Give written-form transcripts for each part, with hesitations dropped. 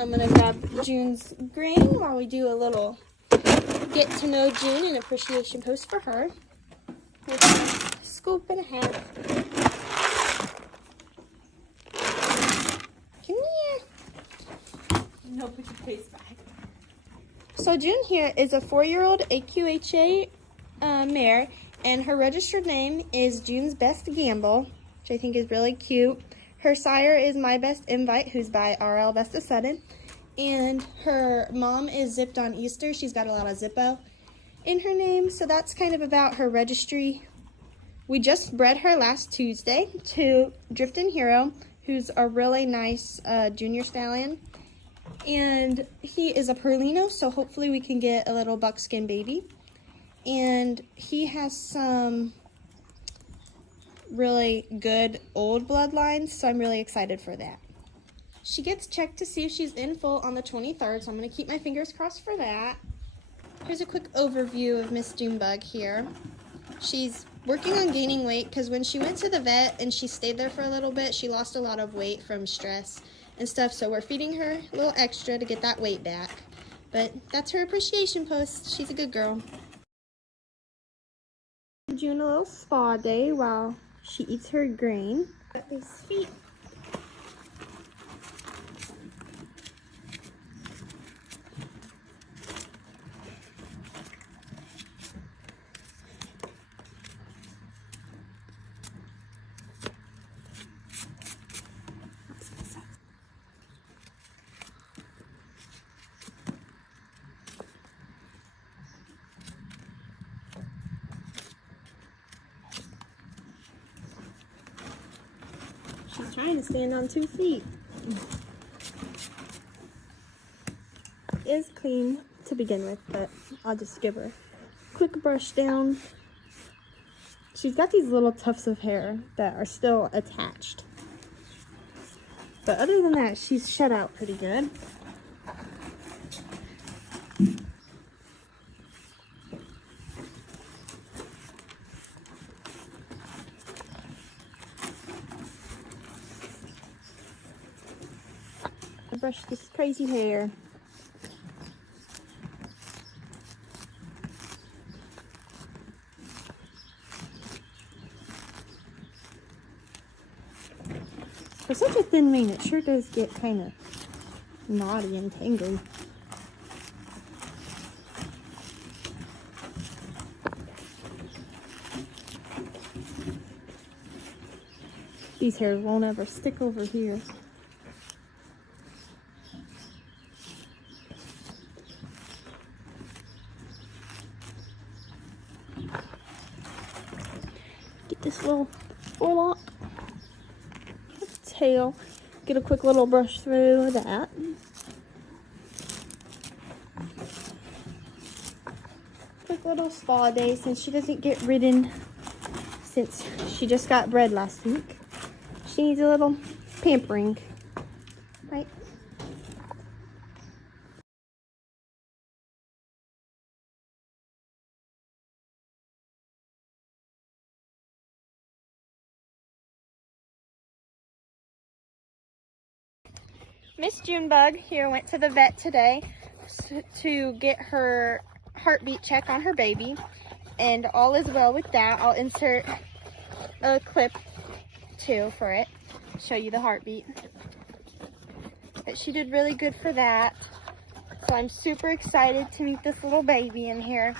I'm gonna grab June's grain while we do a little get to know June and appreciation post for her. With a scoop and a half. Come here. No, put your face back. So June here is a 4-year-old AQHA mare, and her registered name is June's Best Gamble, which I think is really cute. Her sire is My Best Invite, who's by RL Best of Sudden. And her mom is Zipped on Easter. She's got a lot of Zippo in her name, so that's kind of about her registry. We just bred her last Tuesday to Driftin' Hero, who's a really nice junior stallion. And he is a Perlino, so hopefully we can get a little buckskin baby. And he has some really good old bloodlines, so I'm really excited for that. She gets checked to see if she's in full on the 23rd, so I'm going to keep my fingers crossed for that. Here's a quick overview of Miss Junebug here. She's working on gaining weight because when she went to the vet and she stayed there for a little bit, she lost a lot of weight from stress and stuff, so we're feeding her a little extra to get that weight back. But that's her appreciation post. She's a good girl. June a little spa day while she eats her grain. Got these feet. She's trying to stand on 2 feet. It is clean to begin with, but I'll just give her a quick brush down. She's got these little tufts of hair that are still attached. But other than that, she's shut out pretty good. Brush this crazy hair. For such a thin mane, it sure does get kind of knotty and tangled. These hairs won't ever stick over here. Get this little forelock, tail, get a quick little brush through that. Quick little spa day since she doesn't get ridden since she just got bred last week. She needs a little pampering, right? Miss Junebug here went to the vet today to get her heartbeat check on her baby, and all is well with that. I'll insert a clip too for it, show you the heartbeat. But she did really good for that, so I'm super excited to meet this little baby in here,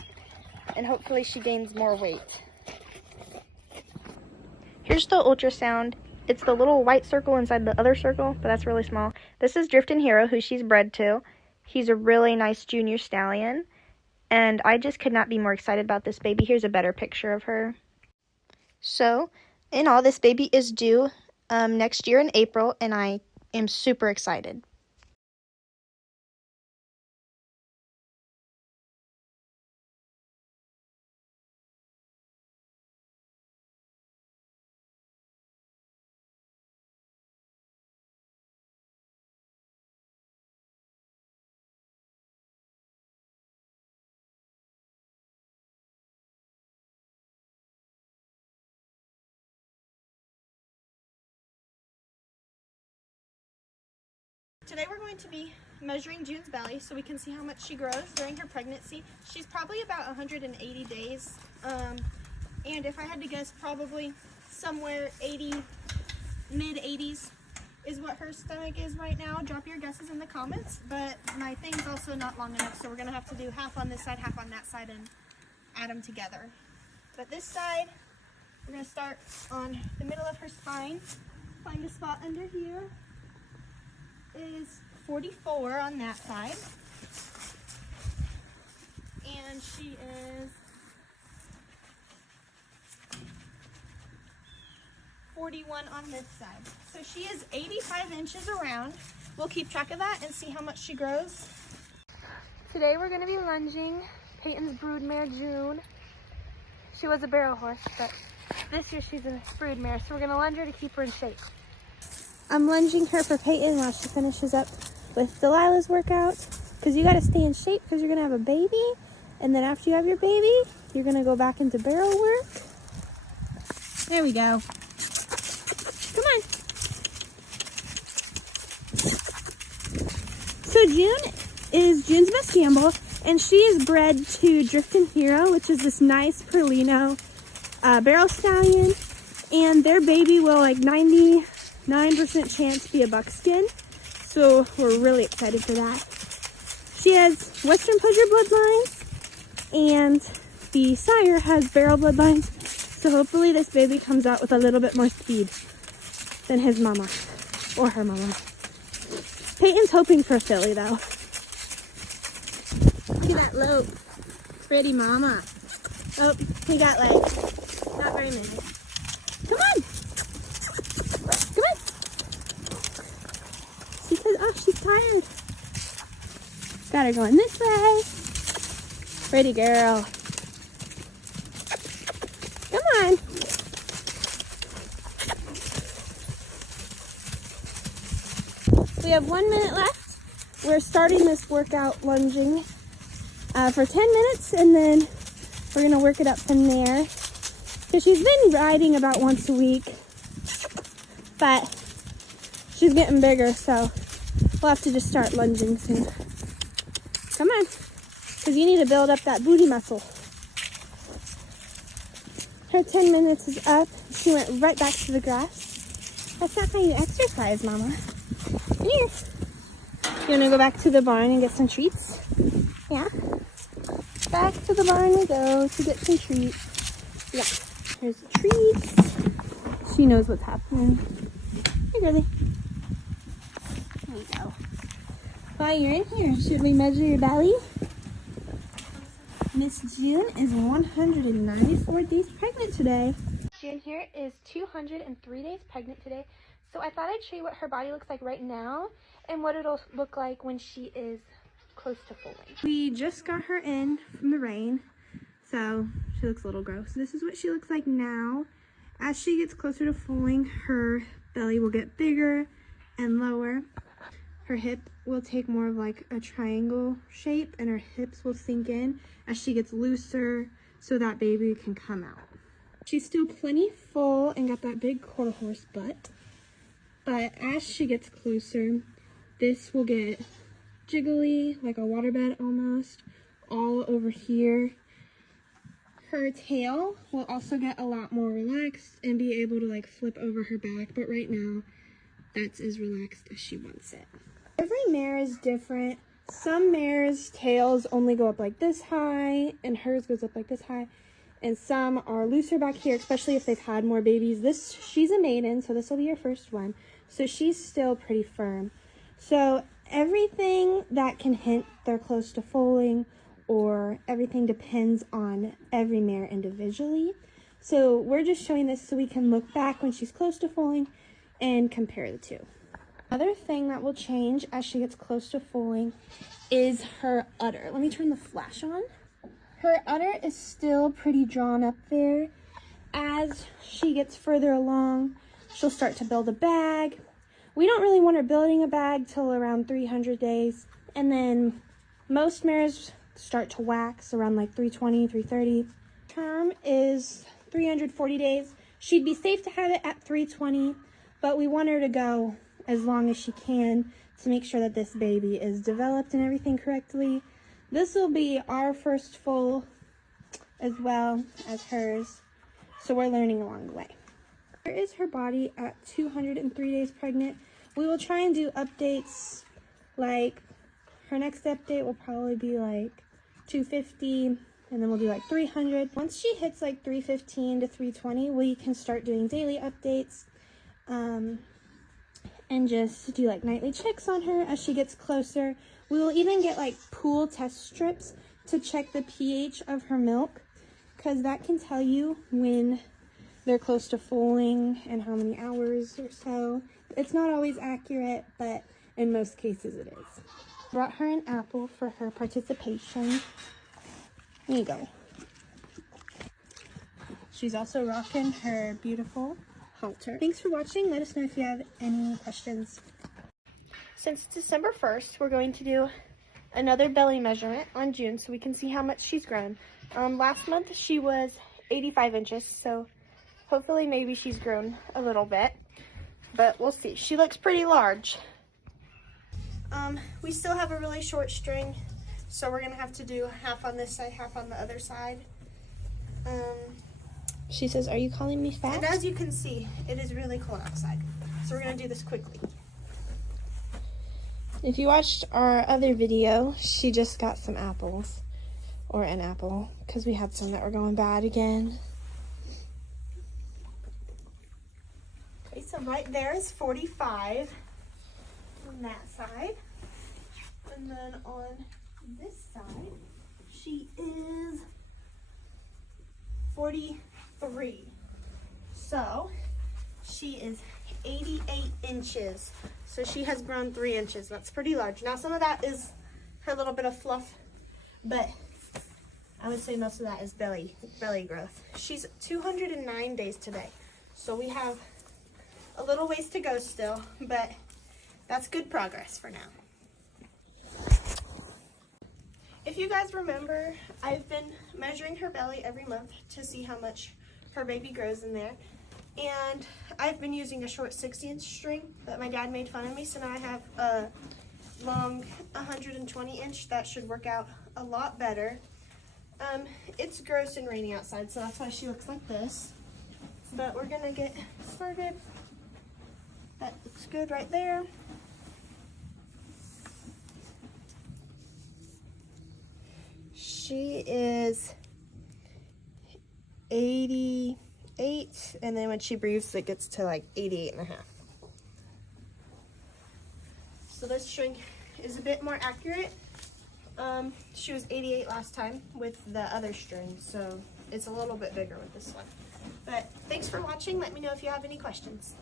and hopefully she gains more weight. Here's the ultrasound. It's the little white circle inside the other circle, but that's really small. This is Driftin' Hero, who she's bred to. He's a really nice junior stallion, and I just could not be more excited about this baby. Here's a better picture of her. So, in all, this baby is due next year in April, and I am super excited. Today we're going to be measuring June's belly so we can see how much she grows during her pregnancy. She's probably about 180 days. And if I had to guess, probably somewhere 80, mid-80s is what her stomach is right now. Drop your guesses in the comments, but my thing's also not long enough, so we're gonna have to do half on this side, half on that side, and add them together. But this side, we're gonna start on the middle of her spine. Find a spot under here. Is 44 on that side. And she is 41 on this side. So she is 85 inches around. We'll keep track of that and see how much she grows. Today we're going to be lunging Peyton's broodmare June. She was a barrel horse, but this year she's a broodmare, so we're going to lunge her to keep her in shape. I'm lunging her for Peyton while she finishes up with Delilah's workout, because you got to stay in shape because you're going to have a baby, and then after you have your baby, you're going to go back into barrel work. There we go. Come on. So June is June's Best Gamble, and she is bred to Driftin' Hero, which is this nice Perlino barrel stallion, and their baby will like 99% chance be a buckskin, so we're really excited for that. She has Western Pleasure bloodlines, and the sire has barrel bloodlines, so hopefully this baby comes out with a little bit more speed than his mama, or her mama. Peyton's hoping for a filly though. Look at that lope. Pretty mama. Oh, he got legs. Not very many. Come on! Come on! She says, oh, she's tired. Got her going this way. Pretty girl. Come on. We have 1 minute left. We're starting this workout lunging for 10 minutes, and then we're gonna work it up from there. So she's been riding about once a week, but she's getting bigger, so we'll have to just start lunging soon. Come on, because you need to build up that booty muscle. Her 10 minutes is up. She went right back to the grass. That's not how you exercise, Mama. Come here. You want to go back to the barn and get some treats? Yeah? Back to the barn we go to get some treats. Yeah. Here's the treats. She knows what's happening. Hey, girlie. There we go. While you're in here, should we measure your belly? Miss June is 194 days pregnant today. June here is 203 days pregnant today. So I thought I'd show you what her body looks like right now and what it'll look like when she is close to foaling. We just got her in from the rain, so she looks a little gross. This is what she looks like now. As she gets closer to foaling, her belly will get bigger and lower. Her hip will take more of like a triangle shape, and her hips will sink in as she gets looser so that baby can come out. She's still plenty full and got that big quarter horse butt. But as she gets closer, this will get jiggly, like a waterbed almost, all over here. Her tail will also get a lot more relaxed and be able to like flip over her back, but right now, that's as relaxed as she wants it. Every mare is different. Some mares' tails only go up like this high, and hers goes up like this high. And some are looser back here, especially if they've had more babies. She's a maiden, so this will be her first one. So she's still pretty firm. So everything that can hint they're close to foaling, or everything depends on every mare individually. So we're just showing this so we can look back when she's close to foaling and compare the two. Another thing that will change as she gets close to foaling is her udder. Let me turn the flash on. Her udder is still pretty drawn up there. As she gets further along, she'll start to build a bag. We don't really want her building a bag till around 300 days. And then most mares start to wax around like 320, 330. Term is 340 days. She'd be safe to have it at 320, but we want her to go as long as she can to make sure that this baby is developed and everything correctly. This will be our first foal as well as hers, so we're learning along the way. Here is her body at 203 days pregnant. We will try and do updates, like her next update will probably be like 250, and then we'll do like 300. Once she hits like 315 to 320, we can start doing daily updates and just do like nightly checks on her as she gets closer. We will even get like pool test strips to check the pH of her milk, because that can tell you when they're close to foaling and how many hours or so. It's not always accurate, but in most cases it is. Brought her an apple for her participation. There you go. She's also rocking her beautiful halter. Thanks for watching. Let us know if you have any questions. Since December 1st, we're going to do another belly measurement on June so we can see how much she's grown. Last month she was 85 inches, so hopefully maybe she's grown a little bit, but we'll see. She looks pretty large. We still have a really short string, so we're gonna have to do half on this side, half on the other side. She says, "Are you calling me fat?" And as you can see, it is really cold outside, so we're gonna do this quickly. If you watched our other video, she just got some apples, or an apple, because we had some that were going bad again. Okay, so right there is 45 on that side. And then on this side, she is 43. So she is 88 inches. So she has grown 3 inches. That's pretty large. Now some of that is her little bit of fluff, but I would say most of that is belly growth. She's 209 days today. So we have a little ways to go still, but that's good progress for now. If you guys remember, I've been measuring her belly every month to see how much her baby grows in there. And I've been using a short 60-inch string, but my dad made fun of me, so now I have a long 120-inch. That should work out a lot better. It's gross and rainy outside, so that's why she looks like this. But we're gonna get started. That looks good right there. She is 88, and then when she breathes, it gets to like 88 and a half. So this string is a bit more accurate. She was 88 last time with the other string, so it's a little bit bigger with this one. But thanks for watching. Let me know if you have any questions.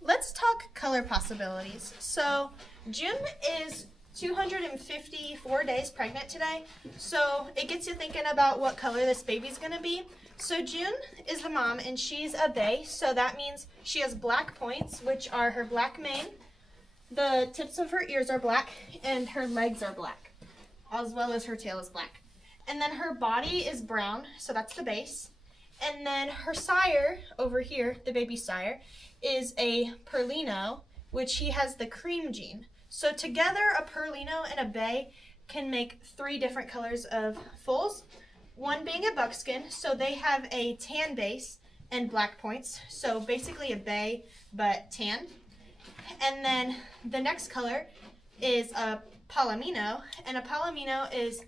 Let's talk color possibilities. So June is 254 days pregnant today, so it gets you thinking about what color this baby's gonna be. So June is the mom, and she's a bay, so that means she has black points, which are her black mane. The tips of her ears are black, and her legs are black, as well as her tail is black. And then her body is brown, so that's the base. And then her sire, over here, the baby sire, is a Perlino, which he has the cream gene. So together, a Perlino and a bay can make 3 different colors of foals. One being a buckskin, so they have a tan base and black points. So basically a bay, but tan. And then the next color is a Palomino, and a Palomino is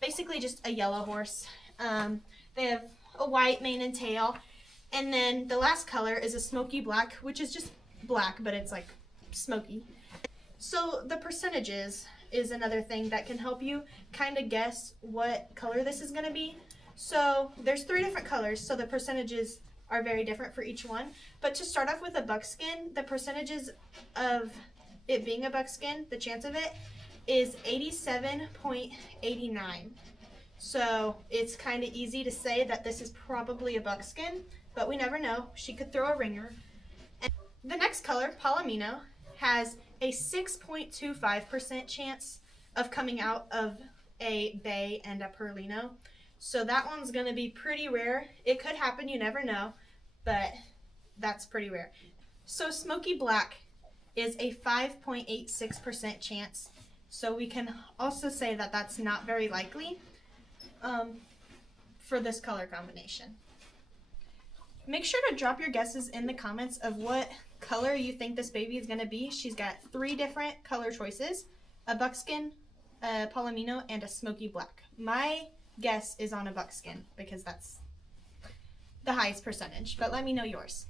basically just a yellow horse. They have a white mane and tail. And then the last color is a smoky black, which is just black, but it's like smoky. So the percentages is another thing that can help you kind of guess what color this is going to be. So there's 3 different colors, so the percentages are very different for each one. But to start off with a buckskin, the percentages of it being a buckskin, the chance of it, is 87.89. So it's kind of easy to say that this is probably a buckskin, but we never know. She could throw a ringer. And the next color, Palomino, has a 6.25% chance of coming out of a bay and a Perlino. So that one's going to be pretty rare. It could happen, you never know, but that's pretty rare. So smoky black is a 5.86% chance. So we can also say that that's not very likely for this color combination. Make sure to drop your guesses in the comments of what color you think this baby is going to be. She's got 3 different color choices: a buckskin, a palomino, and a smoky black. My guess is on a buckskin because that's the highest percentage, but let me know yours.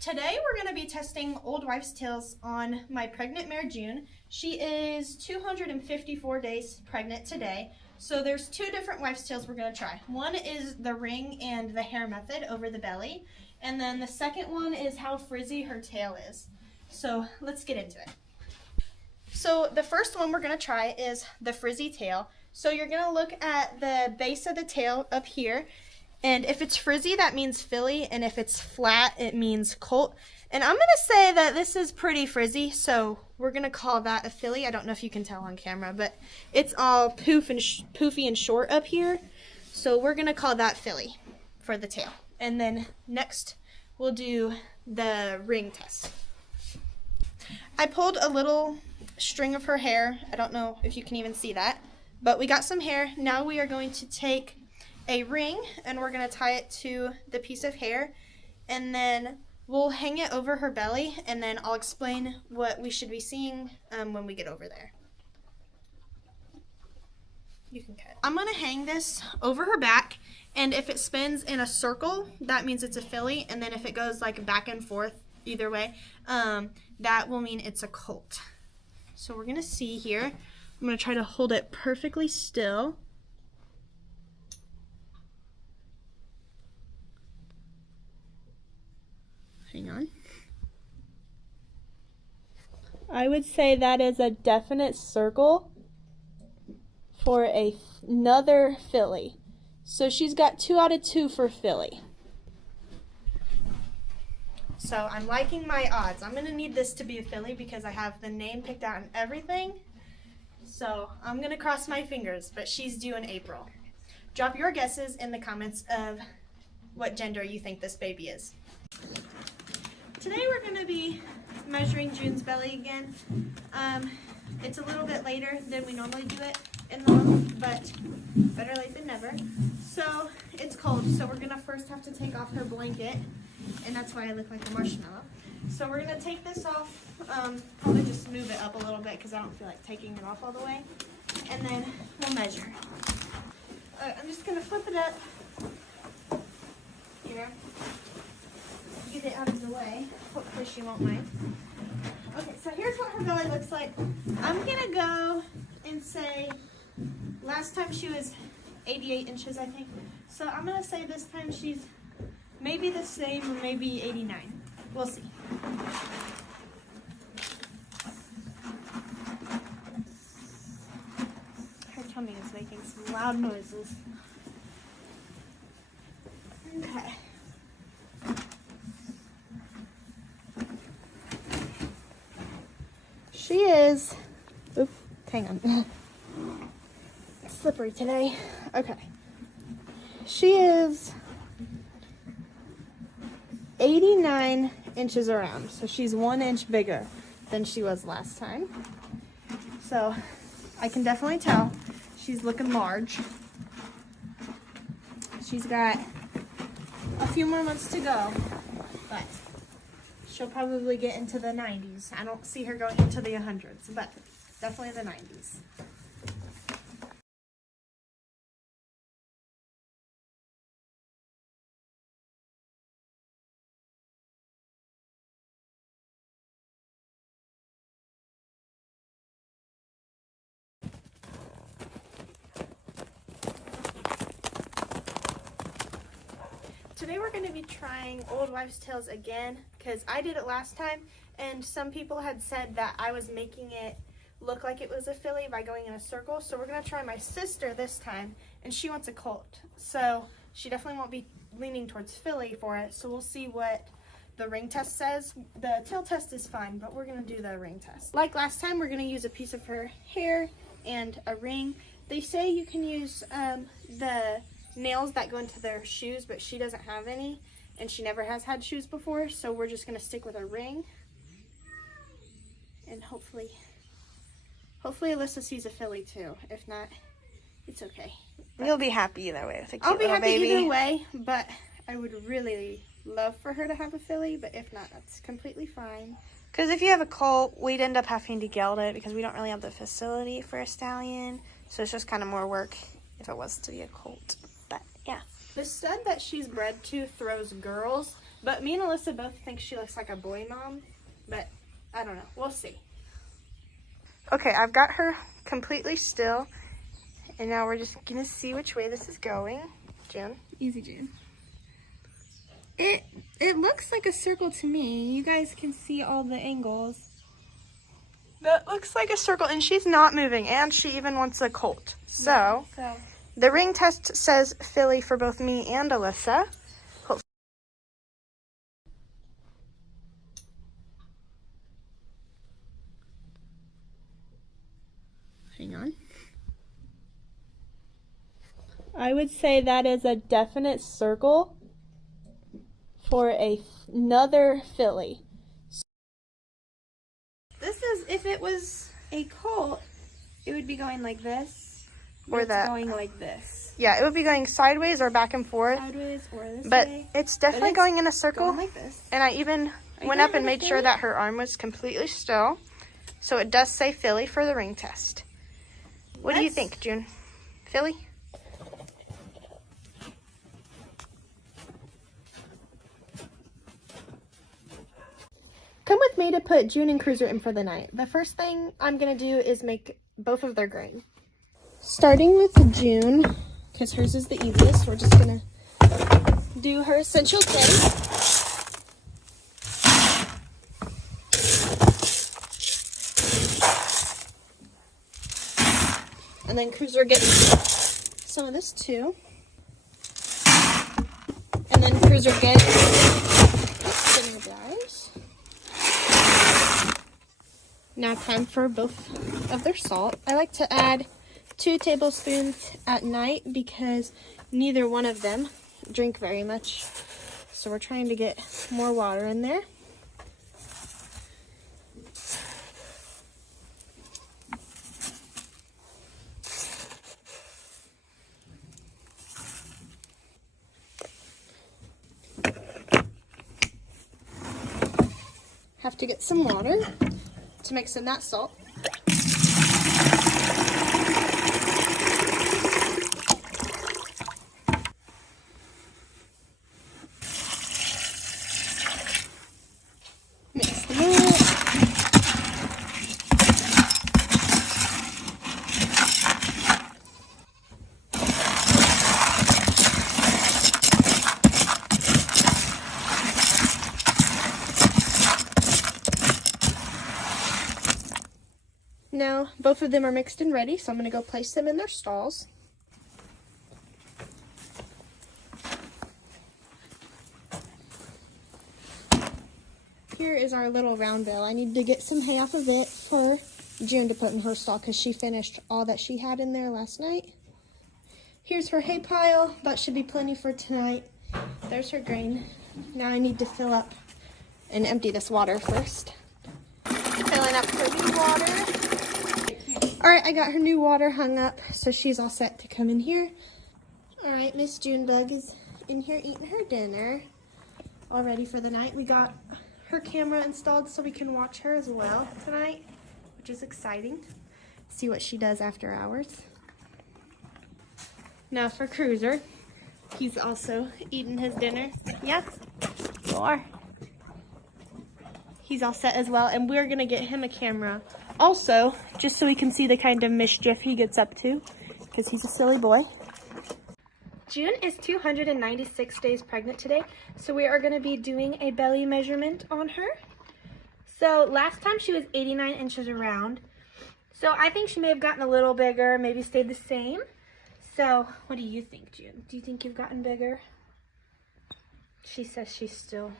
Today we're going to be testing old wives' tales on my pregnant mare June. She is 254 days pregnant today. So there's 2 different wives' tales we're going to try. One is the ring and the hair method over the belly. And then the second one is how frizzy her tail is. So let's get into it. So the first one we're going to try is the frizzy tail. So you're going to look at the base of the tail up here. And if it's frizzy, that means filly. And if it's flat, it means colt. And I'm going to say that this is pretty frizzy, so we're going to call that a filly. I don't know if you can tell on camera, but it's all poofy and short up here. So we're going to call that filly for the tail. And then next, we'll do the ring test. I pulled a little string of her hair. I don't know if you can even see that, but we got some hair. Now we are going to take a ring and we're going to tie it to the piece of hair, and then we'll hang it over her belly, and then I'll explain what we should be seeing when we get over there. You can cut. I'm going to hang this over her back, and if it spins in a circle, that means it's a filly, and then if it goes like back and forth either way, that will mean it's a colt. So we're going to see here. I'm going to try to hold it perfectly still. Hang on. I would say that is a definite circle for another filly. So she's got 2 out of 2 for filly. So I'm liking my odds. I'm going to need this to be a filly because I have the name picked out and everything. So I'm going to cross my fingers, but she's due in April. Drop your guesses in the comments of what gender you think this baby is. Today we're going to be measuring June's belly again. It's a little bit later than we normally do it in the month, but better late than never. So it's cold, so we're going to first have to take off her blanket, and that's why I look like a marshmallow. So we're going to take this off, probably just move it up a little bit because I don't feel like taking it off all the way, and then we'll measure. I'm just going to flip it up here. Get it out of the way. Hopefully she won't mind. Okay, so here's what her belly looks like. I'm gonna go and say last time she was 88 inches, I think. So I'm gonna say this time she's maybe the same or maybe 89. We'll see. Her tummy is making some loud noises. Okay. She is, oops, hang on, it's slippery today. Okay, she is 89 inches around, so she's 1 inch bigger than she was last time. So I can definitely tell she's looking large. She's got a few more months to go, but she'll probably get into the 90s. I don't see her going into the 100s, but definitely the 90s. Today we're going to be trying Old Wives' Tales again because I did it last time and some people had said that I was making it look like it was a filly by going in a circle. So we're going to try my sister this time, and she wants a colt. So she definitely won't be leaning towards filly for it. So we'll see what the ring test says. The tail test is fine, but we're going to do the ring test. Like last time, we're going to use a piece of her hair and a ring. They say you can use the nails that go into their shoes, but she doesn't have any and she never has had shoes before, so we're just going to stick with a ring. And hopefully Alyssa sees a filly too. If not, it's okay. But you'll be happy either way with a cute I'll be little happy baby. either way, but I would really love for her to have a filly, but if not, that's completely fine. Because if you have a colt, we'd end up having to geld it because we don't really have the facility for a stallion. So it's just kind of more work if it was to be a colt. But yeah. The stud that she's bred to throws girls, but me and Alyssa both think she looks like a boy mom, but I don't know. We'll see. Okay, I've got her completely still, and now we're just gonna see which way this is going. June? Easy, June. It looks like a circle to me. You guys can see all the angles. That looks like a circle, and she's not moving, and she even wants a colt. So the ring test says filly for both me and Alyssa. Hang on. I would say that is a definite circle for another filly. This is, if it was a colt, it would be going like this, or it's that going like this. Yeah, it would be going sideways or back and forth. Sideways or this but way. It's definitely going in a circle. Going like this. And I even went up and made sure that her arm was completely still. So it does say filly for the ring test. What do you think, June? Filly? Come with me to put June and Cruiser in for the night. The first thing I'm going to do is make both of their grain. Starting with June, because hers is the easiest, we're just going to do her essential thing. And then Cruiser gets some of this too. And then Cruiser gets spinner bars. Now time for both of their salt. I like to add 2 tablespoons at night because neither one of them drink very much. So we're trying to get more water in there. Have to get some water to mix in that salt. Mix them up. Now, both of them are mixed and ready, so I'm going to go place them in their stalls. Here is our little round bale. I need to get some hay off of it for June to put in her stall because she finished all that she had in there last night. Here's her hay pile. That should be plenty for tonight. There's her grain. Now I need to fill up and empty this water first. Filling up her new water. Alright, I got her new water hung up, so she's all set to come in here. Alright, Miss Junebug is in here eating her dinner. All ready for the night. We got her camera installed so we can watch her as well tonight, which is exciting. See what she does after hours. Now for Cruiser. He's also eating his dinner. Yeah, you are. He's all set as well, and we're gonna get him a camera also, just so we can see the kind of mischief he gets up to, because he's a silly boy. June is 296 days pregnant today, so we are going to be doing a belly measurement on her. So last time she was 89 inches around, so I think she may have gotten a little bigger, maybe stayed the same. So what do you think, June? Do you think you've gotten bigger? She says she's still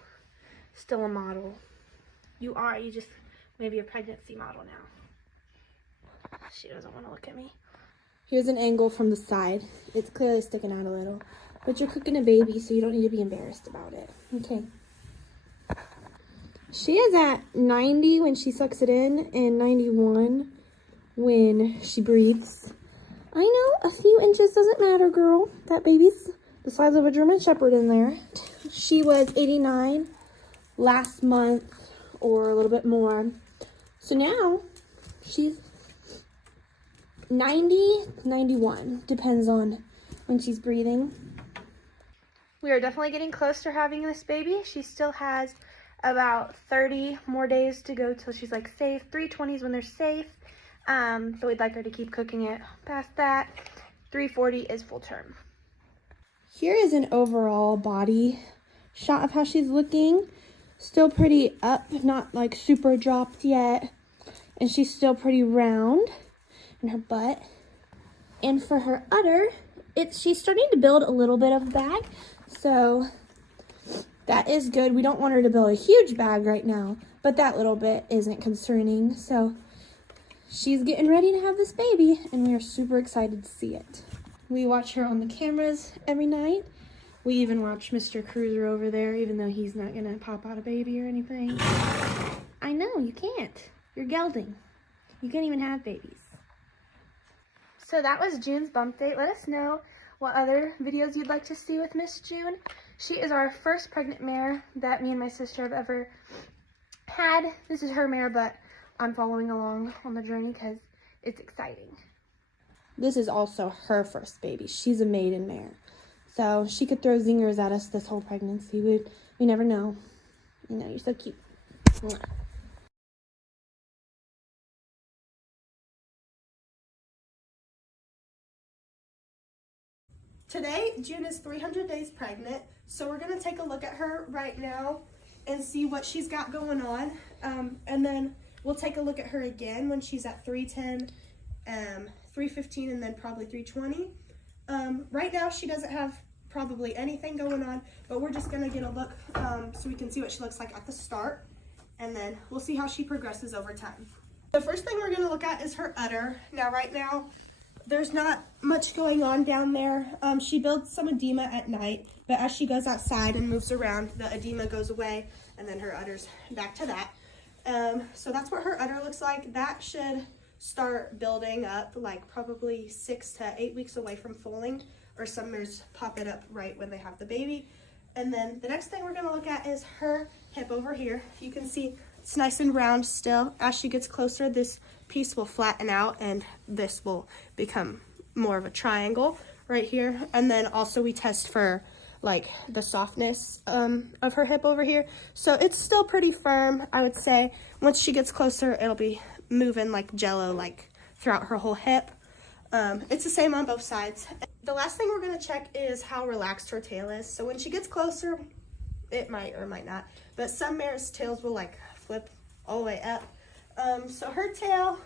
a model. You are, you just maybe a pregnancy model now. She doesn't want to look at me. Here's an angle from the side. It's clearly sticking out a little. But you're cooking a baby, so you don't need to be embarrassed about it. Okay. She is at 90 when she sucks it in and 91 when she breathes. I know, a few inches doesn't matter, girl. That baby's the size of a German Shepherd in there. She was 89 last month or a little bit more. So now she's 90, 91, depends on when she's breathing. We are definitely getting close to having this baby. She still has about 30 more days to go till she's like safe. 320s when they're safe, but we'd like her to keep cooking it past that. 340 is full term. Here is an overall body shot of how she's looking. Still pretty up, not like super dropped yet. And she's still pretty round in her butt. And for her udder, she's starting to build a little bit of bag. So that is good. We don't want her to build a huge bag right now, but that little bit isn't concerning. So she's getting ready to have this baby, and we are super excited to see it. We watch her on the cameras every night. We even watch Mr. Cruiser over there, even though he's not gonna pop out a baby or anything. I know, you can't. You're gelding. You can't even have babies. So that was June's bump date. Let us know what other videos you'd like to see with Miss June. She is our first pregnant mare that me and my sister have ever had. This is her mare, but I'm following along on the journey because it's exciting. This is also her first baby. She's a maiden mare. So she could throw zingers at us this whole pregnancy. We never know. You know, you're so cute. Mwah. Today, June is 300 days pregnant, so we're going to take a look at her right now and see what she's got going on. And then we'll take a look at her again when she's at 310, 315, and then probably 320. Right now, she doesn't have probably anything going on, but we're just going to get a look so we can see what she looks like at the start, and then we'll see how she progresses over time. The first thing we're going to look at is her udder. Now, right now, there's not much going on down there. She builds some edema at night, but as she goes outside and moves around, the edema goes away, and then her udder's back to that. So that's what her udder looks like. That should start building up like probably 6 to 8 weeks away from foaling, or some mares pop it up right when they have the baby. And then the next thing we're gonna look at is her hip over here. You can see it's nice and round still. As she gets closer, this piece will flatten out and this will become more of a triangle right here. And then also we test for like the softness of her hip over here. So it's still pretty firm, I would say. Once she gets closer, it'll be moving like jello like throughout her whole hip. It's the same on both sides. The last thing we're gonna check is how relaxed her tail is. So when she gets closer, it might or might not, but some mares' tails will like flip all the way up. So her tail,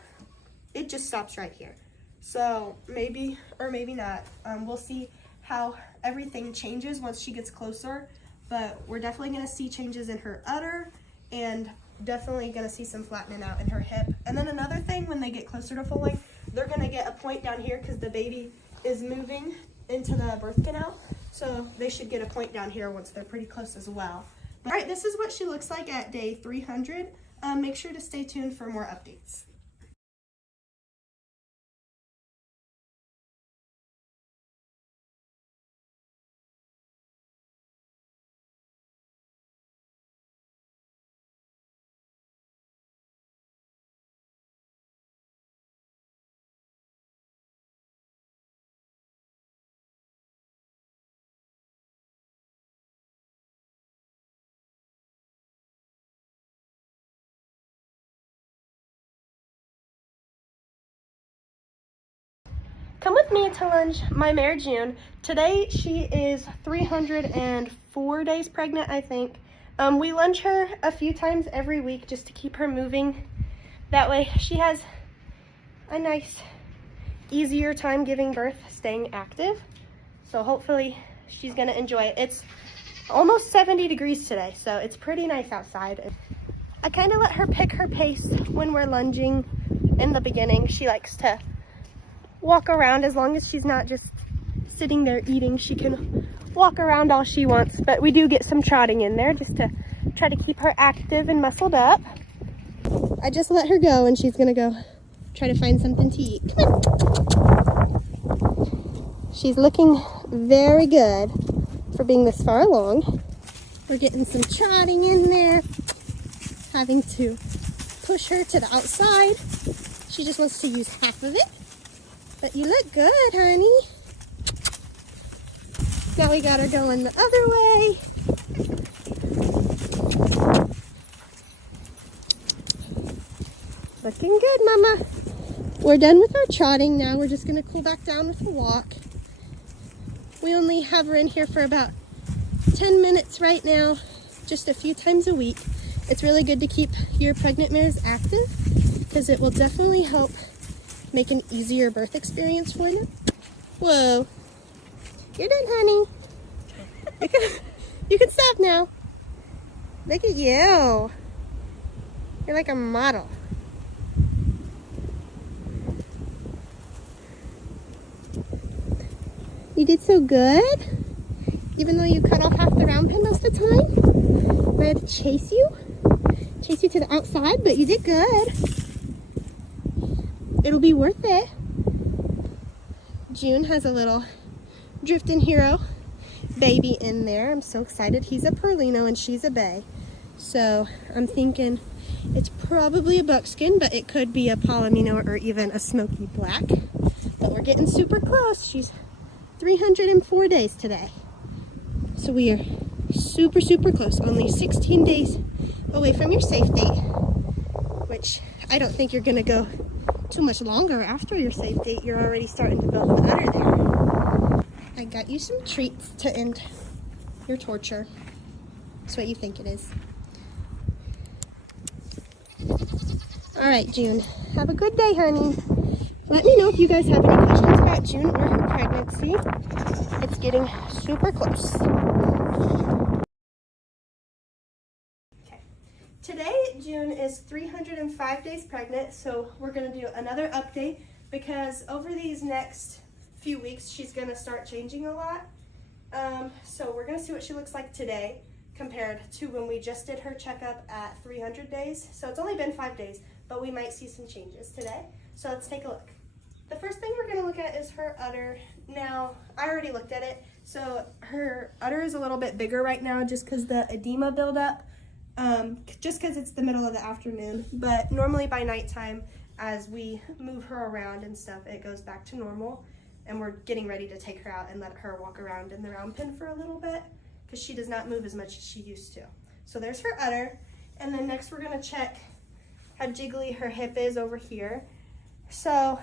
it just stops right here. So maybe or maybe not. We'll see how everything changes once she gets closer, but we're definitely gonna see changes in her udder and definitely gonna see some flattening out in her hip. And then another thing, when they get closer to foaling, they're gonna get a point down here because the baby is moving into the birth canal. So they should get a point down here once they're pretty close as well. All right, this is what she looks like at day 300. Make sure to stay tuned for more updates. Come with me to lunge my mare June. Today she is 304 days pregnant, I think. We lunge her a few times every week just to keep her moving. That way she has a nice, easier time giving birth, staying active. So hopefully she's gonna enjoy it. It's almost 70 degrees today, so it's pretty nice outside. I kind of let her pick her pace when we're lunging in the beginning. She likes to walk around. As long as she's not just sitting there eating, she can walk around all she wants, but we do get some trotting in there just to try to keep her active and muscled up. I just let her go and she's gonna go try to find something to eat. Come on. She's looking very good for being this far along. We're getting some trotting in there, having to push her to the outside. She just wants to use half of it. But you look good, honey. Now we got her going the other way. Looking good, Mama. We're done with our trotting now. We're just gonna cool back down with a walk. We only have her in here for about 10 minutes right now, just a few times a week. It's really good to keep your pregnant mares active because it will definitely help make an easier birth experience for them. Whoa. You're done, honey. You can stop now. Look at you. You're like a model. You did so good. Even though you cut off half the round pen most of the time. I had to chase you to the outside, but you did good. It'll be worth it. June has a little drifting hero baby in there. I'm so excited. He's a Perlino and she's a bay. So I'm thinking it's probably a buckskin, but it could be a Palomino or even a smoky black. But we're getting super close. She's 304 days today. So we are super, super close. Only 16 days away from your safe date, which I don't think you're gonna go too much longer after your safe date. You're already starting to build the udder there. I got you some treats to end your torture. That's what you think it is. All right, June, have a good day, honey. Let me know if you guys have any questions about June or her pregnancy. It's getting super close. Today, June is 305 days pregnant, so we're going to do another update because over these next few weeks, she's going to start changing a lot. So we're going to see what she looks like today compared to when we just did her checkup at 300 days. So it's only been 5 days, but we might see some changes today. So let's take a look. The first thing we're going to look at is her udder. Now, I already looked at it. So her udder is a little bit bigger right now just because the edema buildup. Just because it's the middle of the afternoon, but normally by nighttime as we move her around and stuff, it goes back to normal, and we're getting ready to take her out and let her walk around in the round pen for a little bit because she does not move as much as she used to. So there's her udder, and then next we're going to check how jiggly her hip is over here. So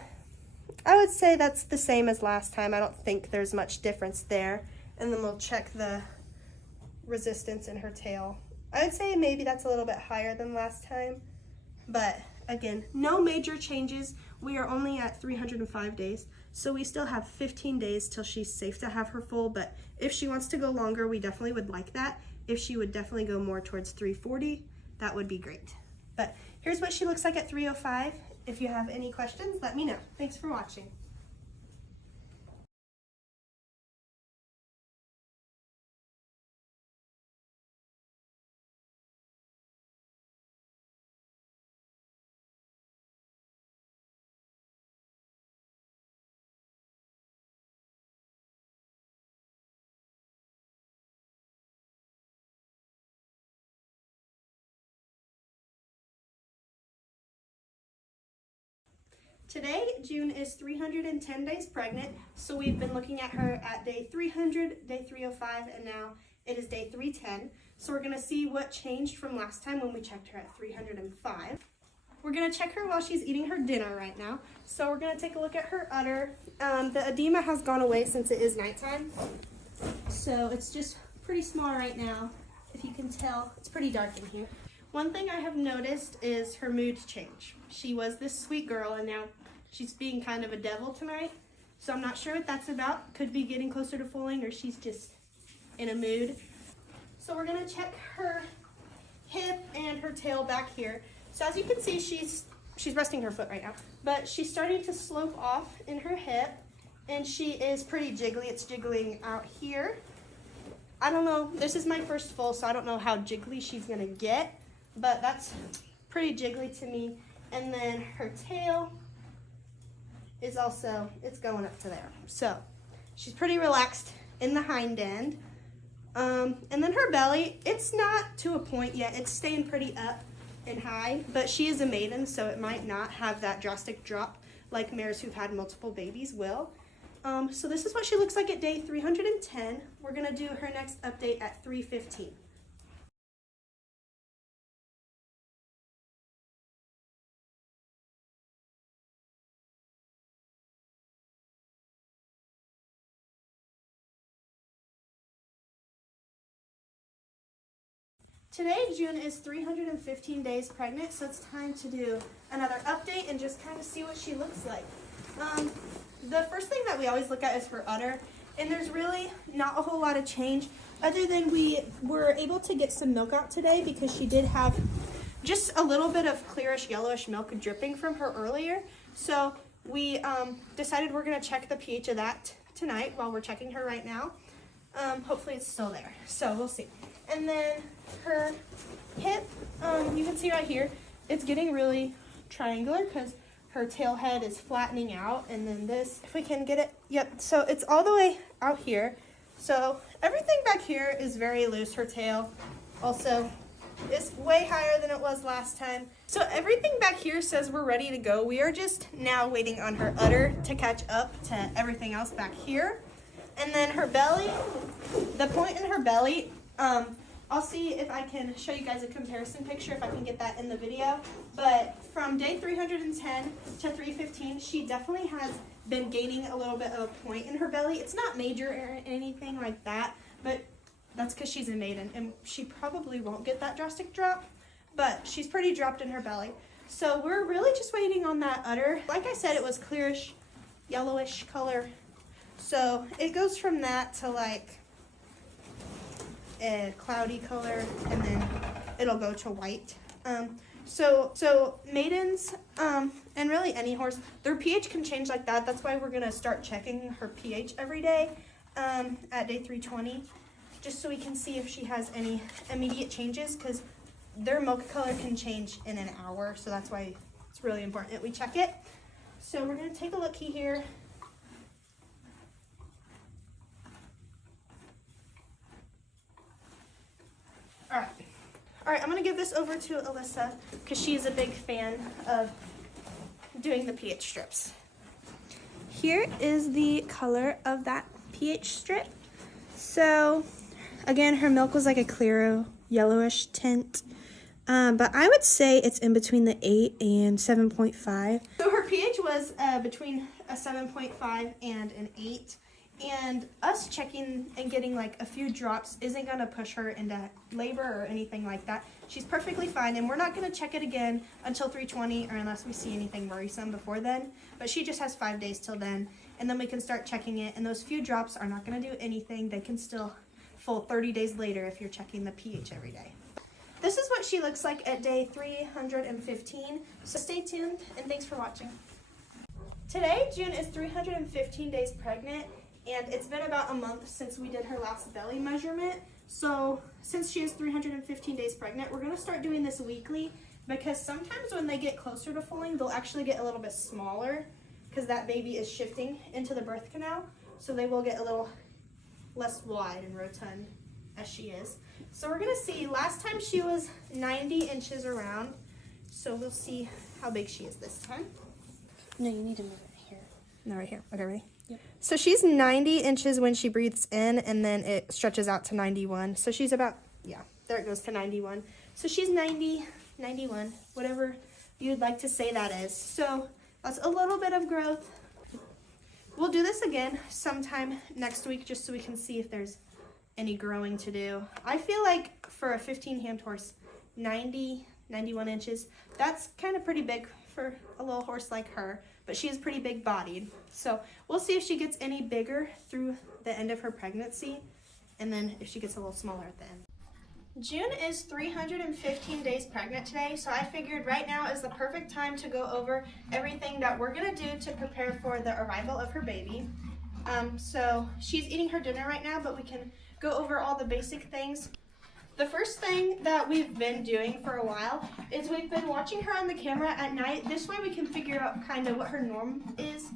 I would say that's the same as last time. I don't think there's much difference there. And then we'll check the resistance in her tail. I would say maybe that's a little bit higher than last time, but again, no major changes. We are only at 305 days, so we still have 15 days till she's safe to have her foal, but if she wants to go longer, we definitely would like that. If she would definitely go more towards 340, that would be great. But here's what she looks like at 305. If you have any questions, let me know. Thanks for watching. Today, June is 310 days pregnant, so we've been looking at her at day 300, day 305, and now it is day 310. So we're gonna see what changed from last time when we checked her at 305. we're gonna check her while she's eating her dinner right now. So we're gonna take a look at her udder. The edema has gone away since it is nighttime. So it's just pretty small right now. If you can tell, it's pretty dark in here. One thing I have noticed is her mood change. She was this sweet girl and now she's being kind of a devil tonight. So I'm not sure what that's about. Could be getting closer to foaling or she's just in a mood. So we're gonna check her hip and her tail back here. So as you can see, she's resting her foot right now, but she's starting to slope off in her hip and she is pretty jiggly. It's jiggling out here. I don't know, this is my first foal, so I don't know how jiggly she's gonna get, but that's pretty jiggly to me. And then her tail is also, it's going up to there. So she's pretty relaxed in the hind end. And then her belly, it's not to a point yet. It's staying pretty up and high, but she is a maiden, so it might not have that drastic drop like mares who've had multiple babies will. So this is what she looks like at day 310. We're gonna do her next update at 315. Today, June is 315 days pregnant, so it's time to do another update and just kind of see what she looks like. The first thing that we always look at is her udder, and there's really not a whole lot of change other than we were able to get some milk out today because she did have just a little bit of clearish yellowish milk dripping from her earlier. So we decided we're going to check the pH of that tonight while we're checking her right now. Hopefully it's still there, so we'll see. And then her hip, you can see right here, it's getting really triangular because her tail head is flattening out. And then this, if we can get it, yep, so it's all the way out here. So everything back here is very loose. Her tail also is way higher than it was last time. So everything back here says we're ready to go. We are just now waiting on her udder to catch up to everything else back here. And then her belly, the point in her belly, I'll see if I can show you guys a comparison picture, if I can get that in the video. But from day 310 to 315, she definitely has been gaining a little bit of a point in her belly. It's not major or anything like that, but that's because she's a maiden, and she probably won't get that drastic drop, but she's pretty dropped in her belly. So we're really just waiting on that udder. Like I said, it was clearish, yellowish color. So it goes from that to like a cloudy color, and then it'll go to white. So maidens, and really any horse, their pH can change like that. That's why we're gonna start checking her pH every day at day 320, just so we can see if she has any immediate changes, because their milk color can change in an hour. So that's why it's really important that we check it. So we're gonna take a look here. All right, I'm gonna give this over to Alyssa because she's a big fan of doing the pH strips. Here is the color of that pH strip. So again, her milk was like a clear yellowish tint, but I would say it's in between the 8 and 7.5. So her pH was between a 7.5 and an 8. And us checking and getting like a few drops isn't going to push her into labor or anything like that. She's perfectly fine, and we're not going to check it again until 320 or unless we see anything worrisome before then. But she just has 5 days till then, and then we can start checking it. And those few drops are not going to do anything. They can still full 30 days later if you're checking the pH every day. This is what she looks like at day 315. So stay tuned, and thanks for watching. Today, June is 315 days pregnant. And it's been about a month since we did her last belly measurement. So since she is 315 days pregnant, we're going to start doing this weekly, because sometimes when they get closer to foaling, they'll actually get a little bit smaller because that baby is shifting into the birth canal. So they will get a little less wide and rotund as she is. So we're going to see, last time she was 90 inches around. So we'll see how big she is this time. No, you need to move it here. No, right here. Okay, ready? Yep. So she's 90 inches when she breathes in, and then it stretches out to 91. So she's about, yeah, there it goes to 91. So she's 90, 91, whatever you'd like to say that is. So that's a little bit of growth. We'll do this again sometime next week just so we can see if there's any growing to do. I feel like for a 15 hand horse, 91 inches, that's kind of pretty big for a little horse like her, but she is pretty big bodied. So we'll see if she gets any bigger through the end of her pregnancy, and then if she gets a little smaller at the end. June is 315 days pregnant today, so I figured right now is the perfect time to go over everything that we're gonna do to prepare for the arrival of her baby. So she's eating her dinner right now, but we can go over all the basic things. The first thing that we've been doing for a while is we've been watching her on the camera at night. This way we can figure out kind of what her norm is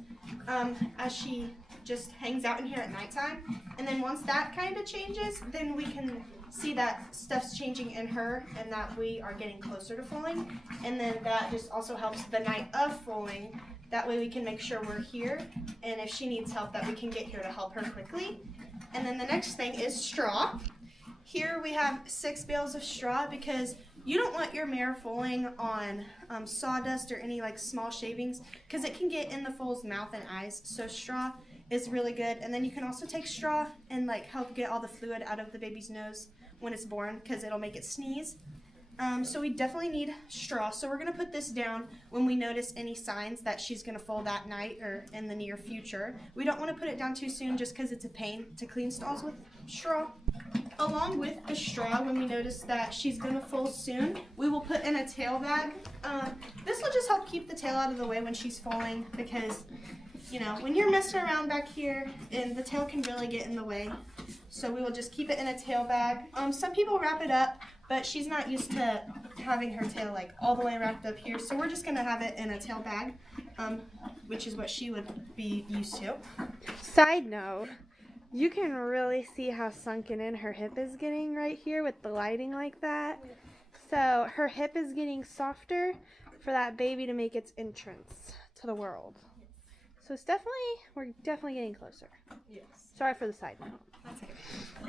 as she just hangs out in here at nighttime. And then once that kind of changes, then we can see that stuff's changing in her and that we are getting closer to foaling. And then that just also helps the night of foaling. That way we can make sure we're here, and if she needs help that we can get here to help her quickly. And then the next thing is straw. Here we have 6 bales of straw because you don't want your mare foaling on sawdust or any like small shavings because it can get in the foal's mouth and eyes. So straw is really good. And then you can also take straw and like help get all the fluid out of the baby's nose when it's born because it'll make it sneeze. So we definitely need straw. So we're going to put this down when we notice any signs that she's going to foal that night or in the near future. We don't want to put it down too soon just because it's a pain to clean stalls with straw. Along with the straw, when we notice that she's going to foal soon, we will put in a tail bag. This will just help keep the tail out of the way when she's foaling because, you know, when you're messing around back here, and the tail can really get in the way. So we will just keep it in a tail bag. Some people wrap it up, but she's not used to having her tail like all the way wrapped up here. So we're just going to have it in a tail bag, which is what she would be used to. Side note, you can really see how sunken in her hip is getting right here with the lighting like that. So her hip is getting softer for that baby to make its entrance to the world. So it's we're definitely getting closer. Yes. Sorry for the side note. That's okay.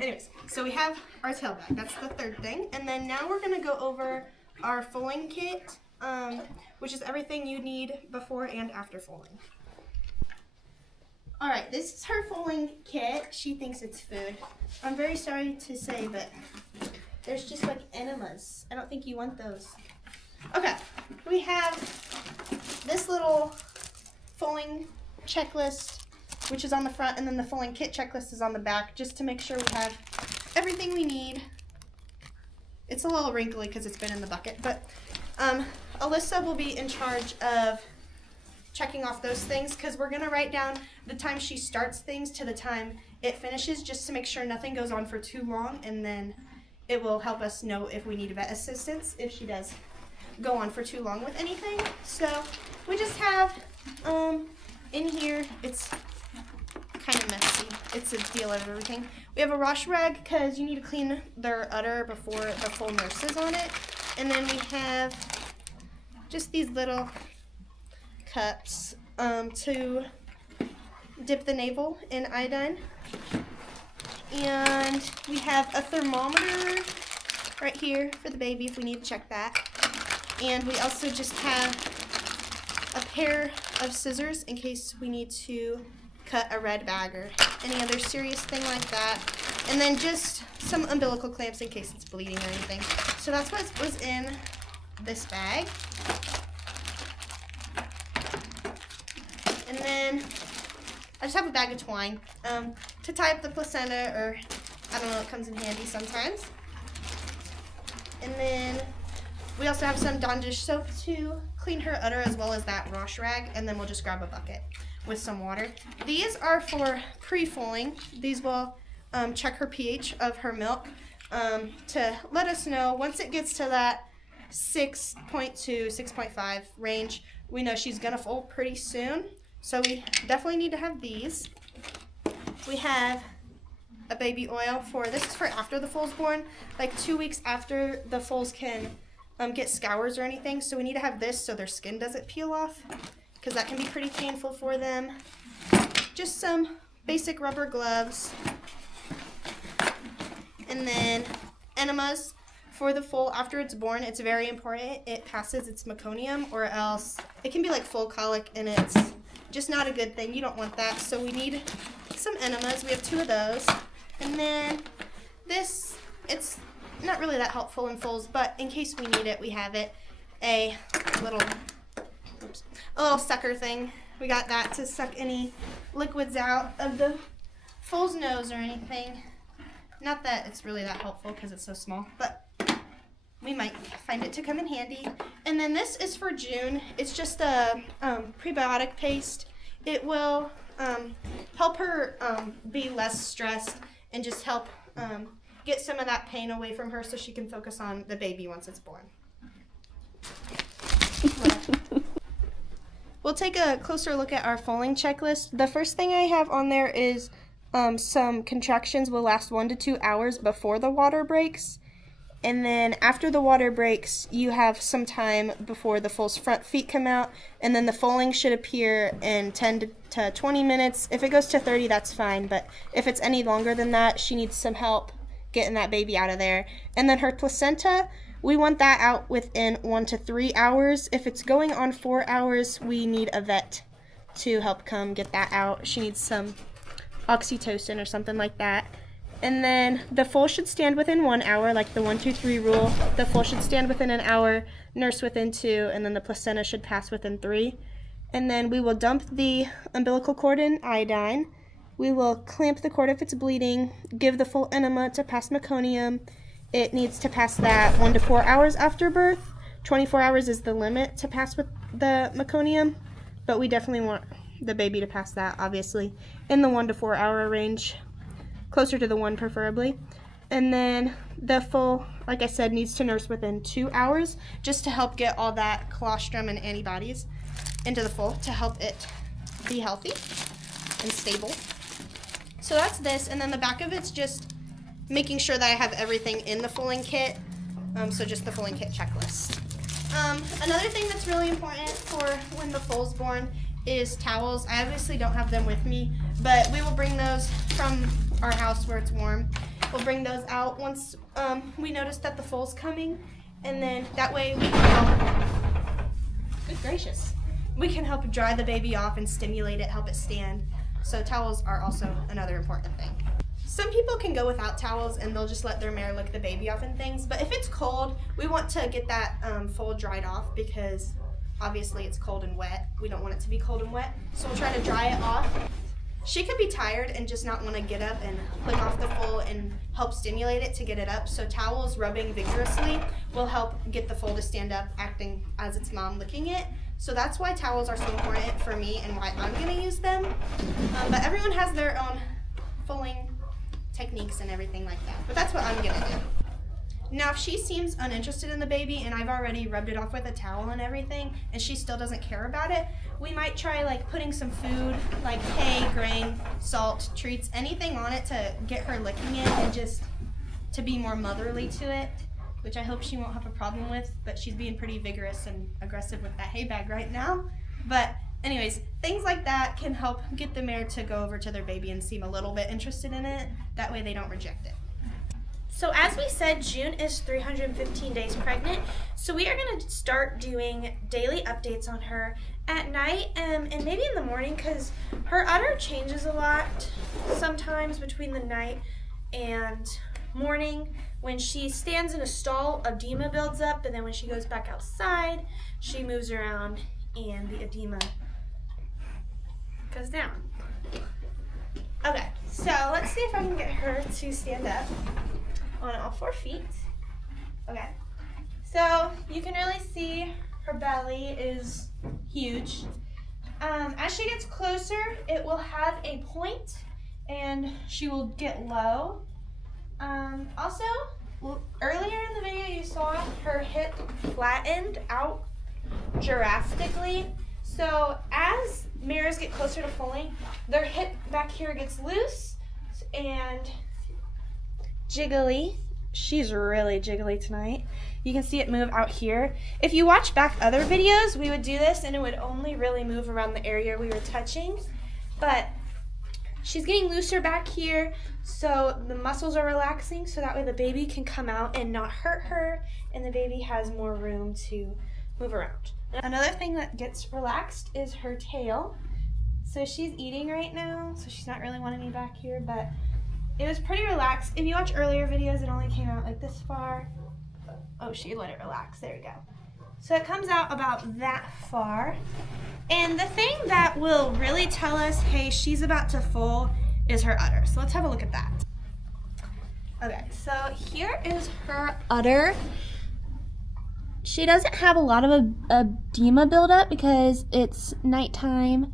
Anyways, so we have our tail bag. That's the third thing. And then now we're going to go over our foaling kit, which is everything you need before and after foaling. All right, this is her foaling kit. She thinks it's food. I'm very sorry to say, but there's just like enemas. I don't think you want those. Okay, we have this little foaling checklist, which is on the front, and then the foaling kit checklist is on the back, just to make sure we have everything we need. It's a little wrinkly because it's been in the bucket, but Alyssa will be in charge of checking off those things because we're going to write down the time she starts things to the time it finishes, just to make sure nothing goes on for too long, and then it will help us know if we need vet assistance if she does go on for too long with anything. So we just have in here, it's kind of messy. It's a deal of everything. We have a wash rag because you need to clean their udder before the full nurse is on it. And then we have just these little cups to dip the navel in iodine. And we have a thermometer right here for the baby if we need to check that. And we also just have a pair of scissors in case we need to cut a red bag or any other serious thing like that. And then just some umbilical clamps in case it's bleeding or anything. So that's what was in this bag. And then I just have a bag of twine to tie up the placenta, or I don't know, it comes in handy sometimes. And then we also have some Dawn dish soap to clean her udder as well as that wash rag, and then we'll just grab a bucket with some water. These are for pre-foaling. These will check her pH of her milk to let us know once it gets to that 6.2, 6.5 range, we know she's gonna foal pretty soon. So we definitely need to have these. We have a baby oil this is for after the foal's born, like 2 weeks after the foals can get scours or anything. So we need to have this so their skin doesn't peel off, because that can be pretty painful for them. Just some basic rubber gloves. And then enemas for the foal after it's born, it's very important it passes its meconium, or else it can be like full colic and it's just not a good thing. You don't want that. So we need some enemas. We have 2 of those. And then this, it's not really that helpful in foals, but in case we need it, we have it. A little sucker thing. We got that to suck any liquids out of the foal's nose or anything. Not that it's really that helpful because it's so small, but we might find it to come in handy. And then this is for June. It's just a prebiotic paste. It will help her be less stressed and just help get some of that pain away from her so she can focus on the baby once it's born. We'll take a closer look at our foaling checklist. The first thing I have on there is some contractions will last 1 to 2 hours before the water breaks. And then after the water breaks, you have some time before the foal's front feet come out. And then the foaling should appear in 10 to 20 minutes. If it goes to 30, that's fine. But if it's any longer than that, she needs some help getting that baby out of there. And then her placenta, we want that out within 1 to 3 hours. If it's going on 4 hours, we need a vet to help come get that out. She needs some oxytocin or something like that. And then the foal should stand within 1 hour, like the 1, 2, 3 rule. The foal should stand within an hour, nurse within 2, and then the placenta should pass within 3. And then we will dump the umbilical cord in iodine. We will clamp the cord if it's bleeding, give the full enema to pass meconium. It needs to pass that 1 to 4 hours after birth. 24 hours is the limit to pass with the meconium, but we definitely want the baby to pass that, obviously, in the 1 to 4 hour range. Closer to the 1 preferably. And then the foal, like I said, needs to nurse within 2 hours just to help get all that colostrum and antibodies into the foal to help it be healthy and stable. So that's this, and then the back of it's just making sure that I have everything in the foaling kit, so just the foaling kit checklist. Another thing that's really important for when the foal's born is towels. I obviously don't have them with me, but we will bring those from our house where it's warm. We'll bring those out once we notice that the foal's coming, and then that way we can help, good gracious, we can help dry the baby off and stimulate it, help it stand. So towels are also another important thing. Some people can go without towels and they'll just let their mare lick the baby off and things, but if it's cold, we want to get that foal dried off because obviously it's cold and wet. We don't want it to be cold and wet, so we'll try to dry it off. She could be tired and just not want to get up and lick off the foal and help stimulate it to get it up, so towels rubbing vigorously will help get the foal to stand up, acting as its mom licking it. So that's why towels are so important for me and why I'm going to use them. But everyone has their own foaling techniques and everything like that. But that's what I'm going to do. Now, if she seems uninterested in the baby and I've already rubbed it off with a towel and everything and she still doesn't care about it, we might try like putting some food like hay, grain, salt, treats, anything on it to get her licking it and just to be more motherly to it, which I hope she won't have a problem with, but she's being pretty vigorous and aggressive with that hay bag right now. But anyways, things like that can help get the mare to go over to their baby and seem a little bit interested in it. That way they don't reject it. So as we said, June is 315 days pregnant, so we are going to start doing daily updates on her at night and maybe in the morning because her udder changes a lot sometimes between the night and morning. When she stands in a stall, edema builds up, and then when she goes back outside, she moves around and the edema goes down. Okay, so let's see if I can get her to stand up on all 4 feet. Okay, so you can really see her belly is huge. As she gets closer, it will have a point and she will get low. Also, earlier in the video you saw her hip flattened out drastically. So as mares get closer to foaling, their hip back here gets loose and jiggly. She's really jiggly tonight. You can see it move out here. If you watch back other videos, we would do this and it would only really move around the area we were touching. But she's getting looser back here, so the muscles are relaxing, so that way the baby can come out and not hurt her, and the baby has more room to move around. Another thing that gets relaxed is her tail. So she's eating right now, so she's not really wanting me back here, but it was pretty relaxed. If you watch earlier videos, it only came out like this far. Oh, she let it relax. There we go. So it comes out about that far. And the thing that will really tell us, hey, she's about to foal, is her udder. So let's have a look at that. Okay, so here is her udder. She doesn't have a lot of edema buildup because it's nighttime.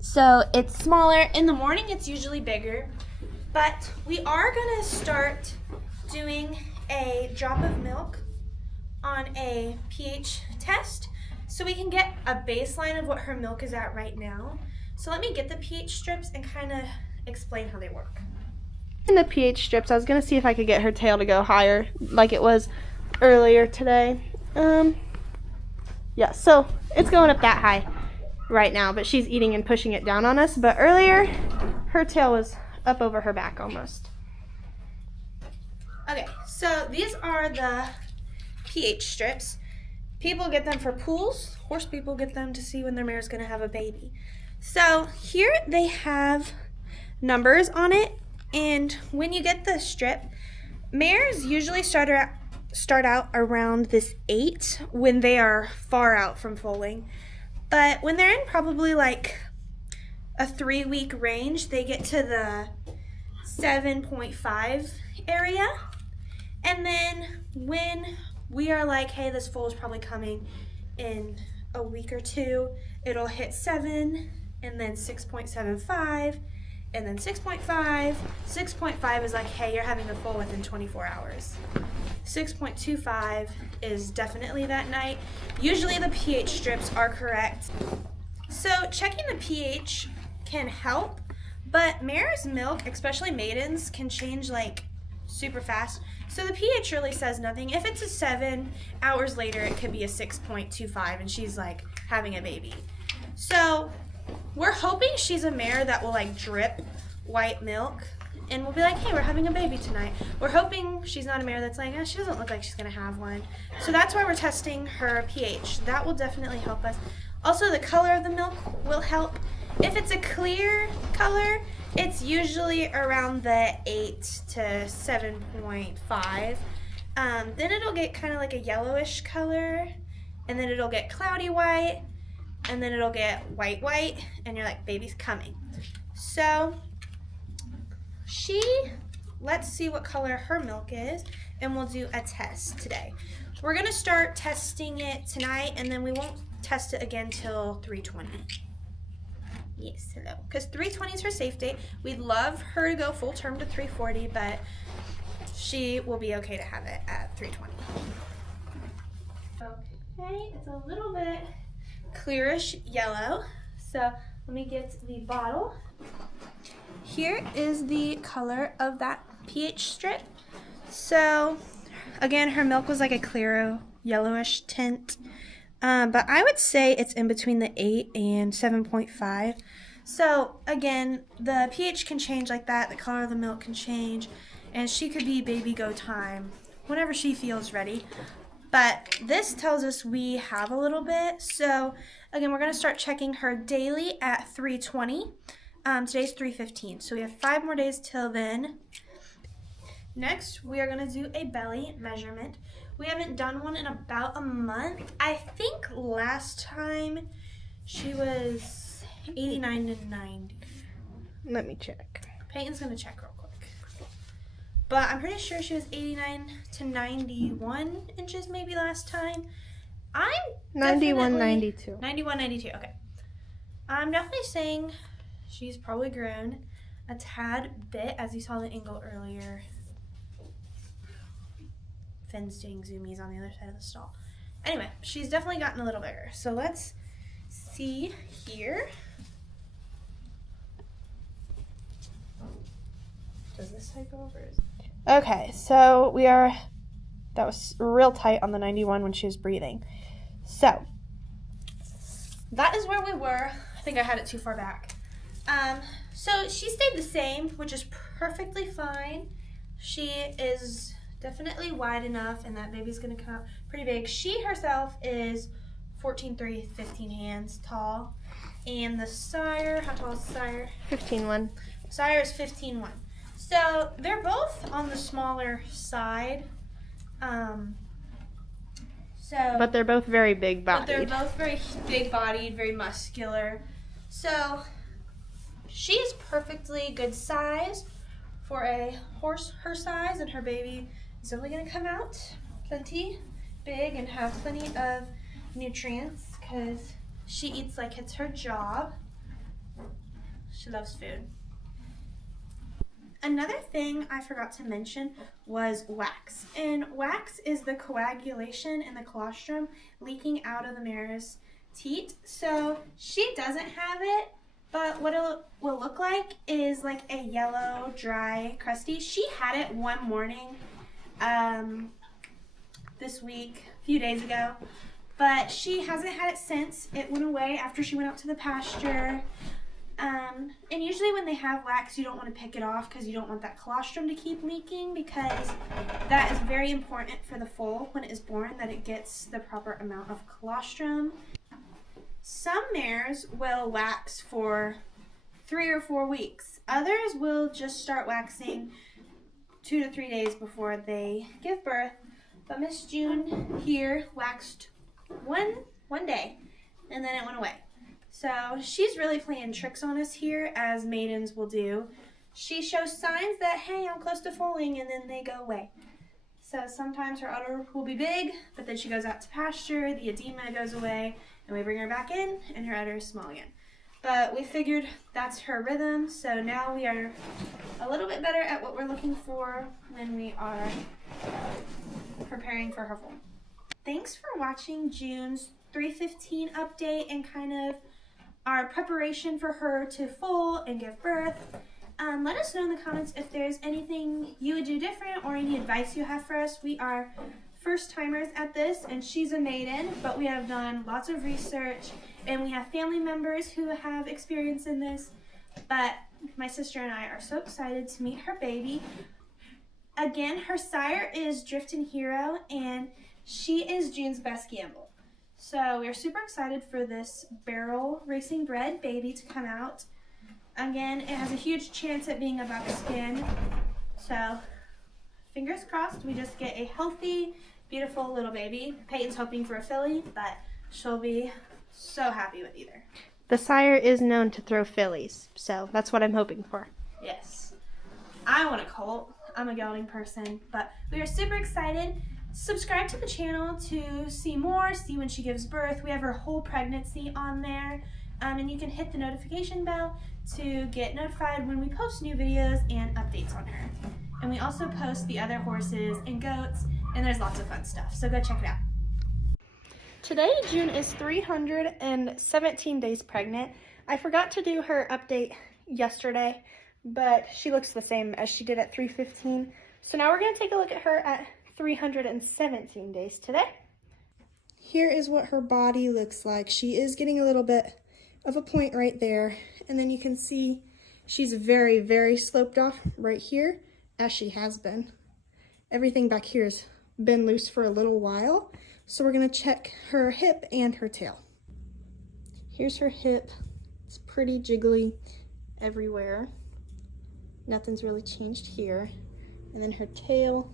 So it's smaller. In the morning, it's usually bigger. But we are gonna start doing a drop of milk on a pH test so we can get a baseline of what her milk is at right now. So let me get the pH strips and kind of explain how they work. In the pH strips, I was gonna see if I could get her tail to go higher like it was earlier today. Yeah, so it's going up that high right now, but she's eating and pushing it down on us. But earlier, her tail was up over her back almost. Okay, so these are the pH strips. People get them for pools. Horse people get them to see when their mare's gonna have a baby. So here they have numbers on it, and when you get the strip, mares usually start out around this 8 when they are far out from foaling. But when they're in probably like a 3-week range, they get to the 7.5 area. And then when we are like, hey, this foal is probably coming in a week or 2, it'll hit 7, and then 6.75, and then 6.5. 6.5 is like, hey, you're having a foal within 24 hours. 6.25 is definitely that night. Usually the pH strips are correct. So checking the pH can help, but mare's milk, especially maidens, can change like super fast. So the pH really says nothing. If it's a 7, hours later it could be a 6.25 and she's like having a baby. So we're hoping she's a mare that will like drip white milk and we'll be like, hey, we're having a baby tonight. We're hoping she's not a mare that's like, she doesn't look like she's gonna have one. So that's why we're testing her pH. That will definitely help us. Also, the color of the milk will help. If it's a clear color, it's usually around the 8 to 7.5. Then it'll get kind of like a yellowish color, and then it'll get cloudy white, and then it'll get white, and you're like, baby's coming. So let's see what color her milk is, and we'll do a test today. We're gonna start testing it tonight, and then we won't test it again till 3:20. Yes, hello. Because 3:20 is her safe date. We'd love her to go full term to 3:40, but she will be okay to have it at 3:20. Okay, it's a little bit clearish yellow. So let me get the bottle. Here is the color of that pH strip. So again, her milk was like a clear yellowish tint. But I would say it's in between the 8 and 7.5. So again, the pH can change like that. The color of the milk can change. And she could be baby go time whenever she feels ready. But this tells us we have a little bit. So again, we're going to start checking her daily at 3:20. Today's 3:15. So we have 5 more days till then. Next, we are going to do a belly measurement. We haven't done one in about a month. I think last time she was 89 to 90. Let me check. Peyton's going to check real quick. But I'm pretty sure she was 89 to 91 inches maybe last time. I'm 91, 92. 91, 92, okay. I'm definitely saying she's probably grown a tad bit, as you saw the angle earlier. Finn's doing zoomies on the other side of the stall. Anyway, she's definitely gotten a little bigger. So let's see here. Does this side go over? Okay, so that was real tight on the 91 when she was breathing. So that is where we were. I think I had it too far back. So she stayed the same, which is perfectly fine. She is definitely wide enough, and that baby's gonna come out pretty big. She herself is 14'3", 15 hands tall. And the sire, how tall is the sire? 15'1". Sire is 15'1". So they're both on the smaller side. But they're both very big bodied. But they're both very big bodied, very muscular. So she's perfectly good size for a horse her size, and her baby is only going to come out plenty big and have plenty of nutrients because she eats like it's her job. She loves food. Another thing I forgot to mention was wax. And wax is the coagulation in the colostrum leaking out of the mare's teat. So she doesn't have it, but what it will look like is like a yellow, dry, crusty. She had it one morning this week, a few days ago, but she hasn't had it since. It went away after she went out to the pasture. And usually when they have wax, you don't want to pick it off because you don't want that colostrum to keep leaking, because that is very important for the foal when it is born, that it gets the proper amount of colostrum. Some mares will wax for 3 or 4 weeks. Others will just start waxing 2 to 3 days before they give birth. But Miss June here waxed one day, and then it went away. So she's really playing tricks on us here, as maidens will do. She shows signs that, hey, I'm close to foaling, and then they go away. So sometimes her udder will be big, but then she goes out to pasture, the edema goes away, and we bring her back in, and her udder is small again. But we figured that's her rhythm, so now we are a little bit better at what we're looking for when we are preparing for her foal. Thanks for watching June's 315 update and kind of our preparation for her to foal and give birth. Let us know in the comments if there's anything you would do different or any advice you have for us. We are first timers at this, and she's a maiden, but we have done lots of research and we have family members who have experience in this. But my sister and I are so excited to meet her baby. Again, her sire is Drifting Hero, and she is June's best gamble. So we're super excited for this barrel racing bred baby to come out. Again, it has a huge chance at being a buckskin. So fingers crossed we just get a healthy, beautiful little baby. Peyton's hoping for a filly, but she'll be so happy with either. The sire is known to throw fillies, so that's what I'm hoping for. Yes. I want a colt. I'm a gelding person, but we are super excited. Subscribe to the channel to see more, see when she gives birth. We have her whole pregnancy on there, and you can hit the notification bell to get notified when we post new videos and updates on her. And we also post the other horses and goats, and there's lots of fun stuff, so go check it out. Today, June is 317 days pregnant. I forgot to do her update yesterday, but she looks the same as she did at 315. So now we're going to take a look at her at 317 days today. Here is what her body looks like. She is getting a little bit of a point right there, and then you can see she's very, very sloped off right here, as she has been. Everything back here has been loose for a little while, so we're going to check her hip and her tail. Here's her hip. It's pretty jiggly everywhere. Nothing's really changed here. And then her tail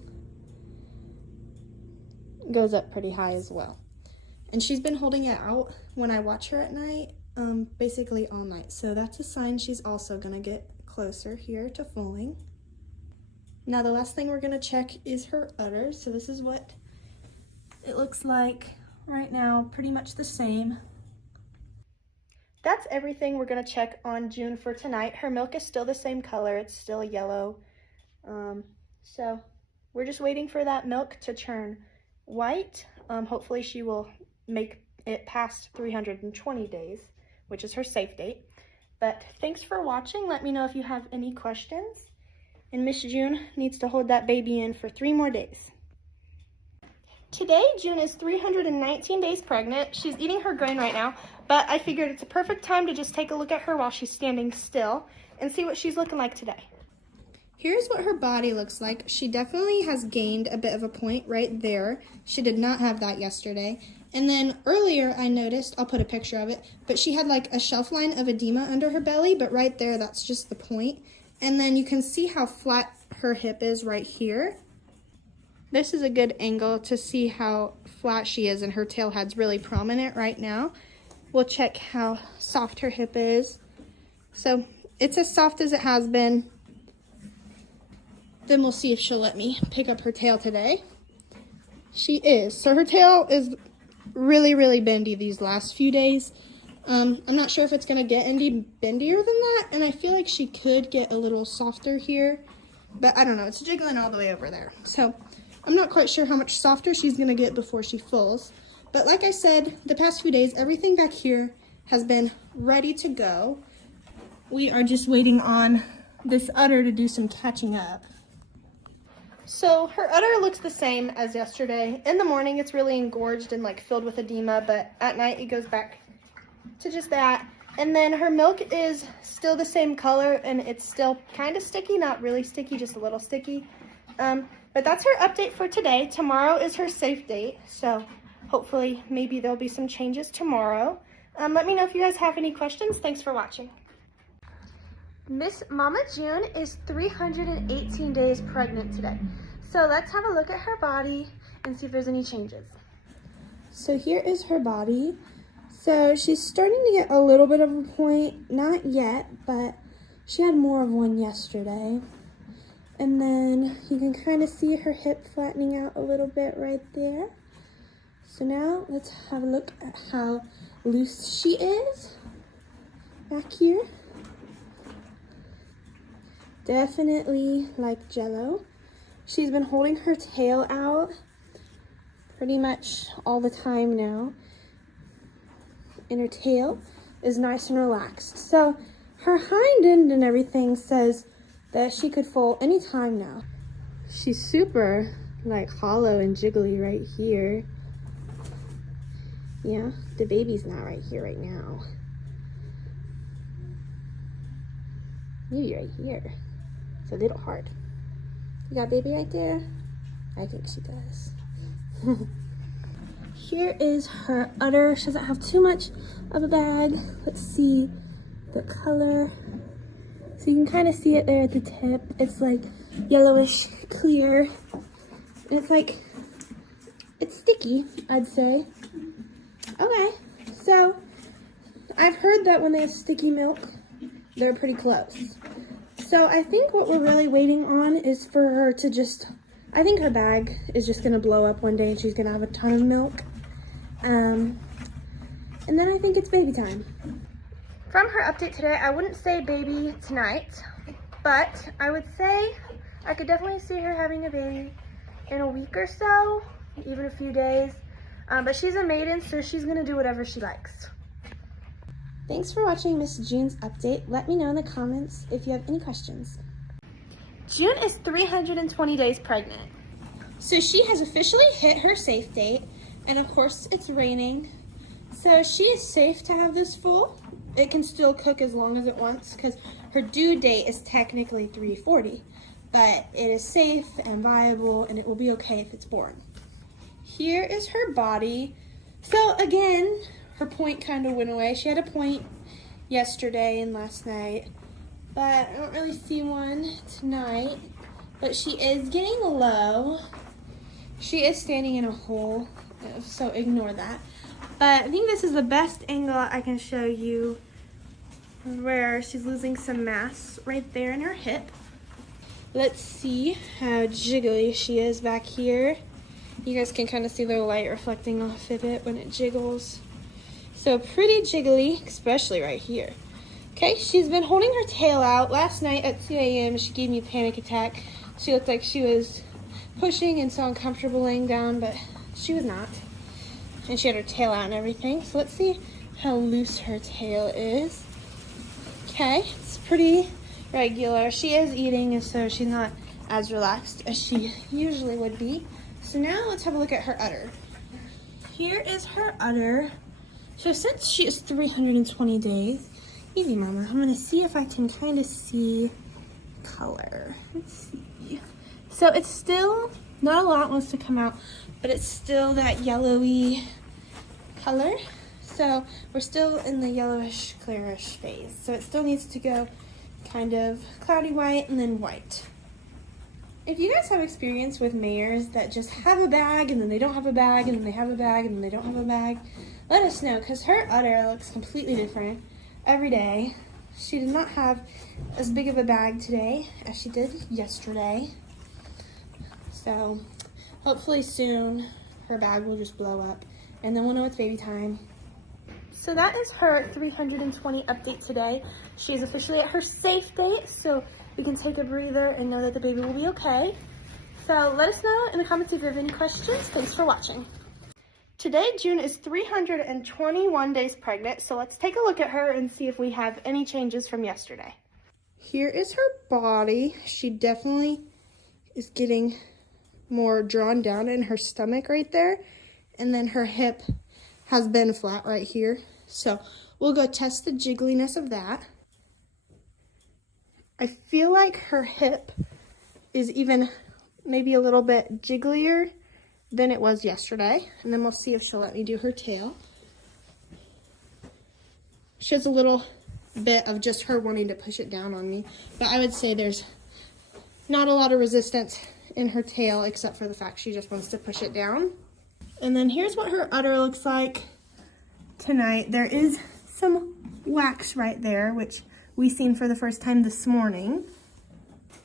goes up pretty high as well. And she's been holding it out when I watch her at night, basically all night. So that's a sign she's also gonna get closer here to foaling. Now the last thing we're gonna check is her udder. So this is what it looks like right now, pretty much the same. That's everything we're gonna check on June for tonight. Her milk is still the same color, it's still yellow. So we're just waiting for that milk to turn white. Hopefully she will make it past 320 days, which is her safe date. But thanks for watching. Let me know if you have any questions. And Miss June needs to hold that baby in for 3 more days. Today, June is 319 days pregnant. She's eating her grain right now, but I figured it's a perfect time to just take a look at her while she's standing still. and see what she's looking like today. Here's what her body looks like. She definitely has gained a bit of a point right there. She did not have that yesterday. And then earlier I noticed, I'll put a picture of it, but she had like a shelf line of edema under her belly, but right there, that's just the point. And then you can see how flat her hip is right here. This is a good angle to see how flat she is, and her tail head's really prominent right now. We'll check how soft her hip is. So it's as soft as it has been. Then we'll see if she'll let me pick up her tail today. She is. So her tail is really, really bendy these last few days. I'm not sure if it's going to get any bendier than that, and I feel like she could get a little softer here, but I don't know. It's jiggling all the way over there. So I'm not quite sure how much softer she's going to get before she fulls. But like I said, the past few days, everything back here has been ready to go. We are just waiting on this udder to do some catching up. So her udder looks the same as yesterday. In the morning, it's really engorged and like filled with edema, but at night it goes back to just that. And then her milk is still the same color, and it's still kind of sticky, not really sticky, just a little sticky. But that's her update for today. Tomorrow is her safe date, so hopefully maybe there'll be some changes tomorrow. Let me know if you guys have any questions. Thanks for watching. Miss Mama June is 318 days pregnant today. So let's have a look at her body and see if there's any changes. So here is her body. So she's starting to get a little bit of a point, not yet, but she had more of one yesterday. And then you can kind of see her hip flattening out a little bit right there. So now let's have a look at how loose she is back here. Definitely like Jello. She's been holding her tail out pretty much all the time now. And her tail is nice and relaxed. So her hind end and everything says that she could foal anytime now. She's super like hollow and jiggly right here. Yeah, the baby's not right here right now. Maybe right here. It's a little hard. You got baby right there? I think she does. Here is her udder. She doesn't have too much of a bag. Let's see the color. So you can kind of see it there at the tip. It's like yellowish clear. And it's like, it's sticky, I'd say. Okay, so I've heard that when they have sticky milk, they're pretty close. So I think what we're really waiting on is for her to just, I think her bag is just gonna blow up one day and she's gonna have a ton of milk. And then I think it's baby time. From her update today, I wouldn't say baby tonight, but I would say I could definitely see her having a baby in a week or so, even a few days. But she's a maiden, so she's gonna do whatever she likes. Thanks for watching Miss June's update. Let me know in the comments if you have any questions. June is 320 days pregnant. So she has officially hit her safe date, and of course it's raining. So she is safe to have this foal. It can still cook as long as it wants because her due date is technically 340, but it is safe and viable and it will be okay if it's born. Here is her body. So again, her point kind of went away. She had a point yesterday and last night, but I don't really see one tonight. But she is getting low. She is standing in a hole, so ignore that. But I think this is the best angle I can show you where she's losing some mass right there in her hip. Let's see how jiggly she is back here. You guys can kind of see the light reflecting off of it when it jiggles. So pretty jiggly, especially right here. Okay, she's been holding her tail out. Last night at 2 a.m. she gave me a panic attack. She looked like she was pushing and so uncomfortable laying down, but she was not. And she had her tail out and everything. So let's see how loose her tail is. Okay, it's pretty regular. She is eating, and so she's not as relaxed as she usually would be. So now let's have a look at her udder. Here is her udder. So since she is 320 days, Easy, Mama. I'm gonna see if I can kind of see color. Let's see. So it's still, not a lot wants to come out, but it's still that yellowy color. So we're still in the yellowish, clearish phase. So it still needs to go kind of cloudy white and then white. If you guys have experience with mares that just have a bag and then they don't have a bag and then they have a bag and then they don't have a bag, let us know, because her udder looks completely different every day. She did not have as big of a bag today as she did yesterday. So hopefully soon her bag will just blow up and then we'll know it's baby time. So that is her 320 update today. She's officially at her safe date, so we can take a breather and know that the baby will be okay. So let us know in the comments if you have any questions. Thanks for watching. Today, June is 321 days pregnant, so let's take a look at her and see if we have any changes from yesterday. Here is her body. She definitely is getting more drawn down in her stomach right there, and then her hip has been flat right here. So we'll go test the jiggliness of that. I feel like her hip is even maybe a little bit jigglier than it was yesterday. And then we'll see if she'll let me do her tail. She has a little bit of just her wanting to push it down on me. But I would say there's not a lot of resistance in her tail except for the fact she just wants to push it down. And then here's what her udder looks like tonight. There is some wax right there, which we seen for the first time this morning.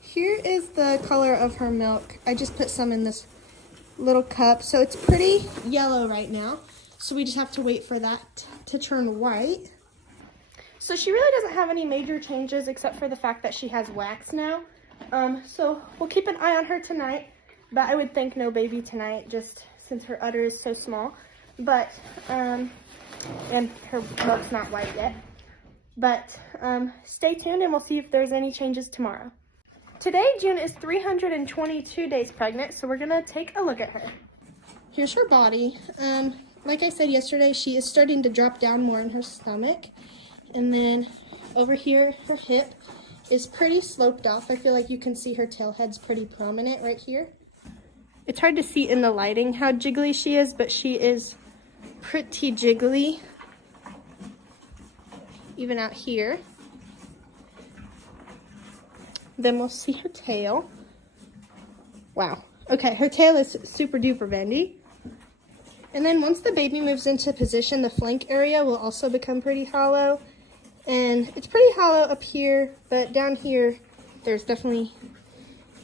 Here is the color of her milk. I just put some in this little cup. So it's pretty yellow right now. So we just have to wait for that to turn white. So she really doesn't have any major changes except for the fact that she has wax now. So we'll keep an eye on her tonight, but I would think no baby tonight just since her udder is so small. But, and her milk's not white yet. But stay tuned and we'll see if there's any changes tomorrow. Today, June is 322 days pregnant, so we're gonna take a look at her. Here's her body. Like I said yesterday, she is starting to drop down more in her stomach. And then over here, her hip is pretty sloped off. I feel like you can see her tail head's pretty prominent right here. It's hard to see in the lighting how jiggly she is, but she is pretty jiggly. Even out here. Then we'll see her tail. Wow. Okay, her tail is super duper bendy. And then once the baby moves into position, the flank area will also become pretty hollow. And it's pretty hollow up here, but down here, there's definitely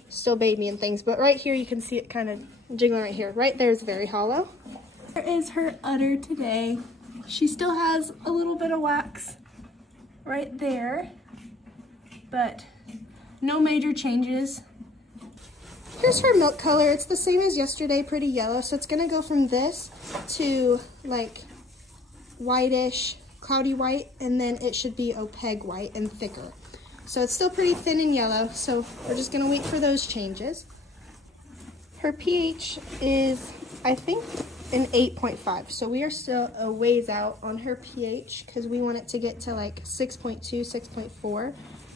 still baby and things. But right here, you can see it kind of jiggling right here. Right there is very hollow. There is her udder today. She still has a little bit of wax right there, but no major changes. Here's her milk color. It's the same as yesterday, pretty yellow. So it's gonna go from this to like whitish, cloudy white, and then it should be opaque white and thicker. So it's still pretty thin and yellow, so we're just gonna wait for those changes. Her pH is, I think, an 8.5. So we are still a ways out on her pH because we want it to get to like 6.2, 6.4.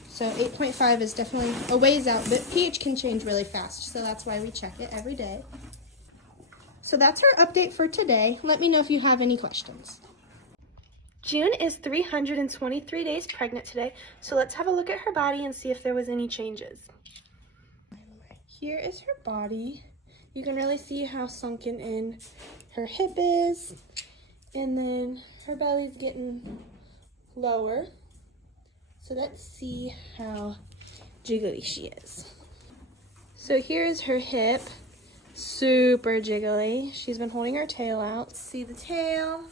So 8.5 is definitely a ways out, but pH can change really fast. So that's why we check it every day. So that's our update for today. Let me know if you have any questions. June is 323 days pregnant today. So let's have a look at her body and see if there was any changes. Here is her body. You can really see how sunken in her hip is, and then her belly's getting lower. So let's see how jiggly she is. So here's her hip, super jiggly. She's been holding her tail out. See the tail,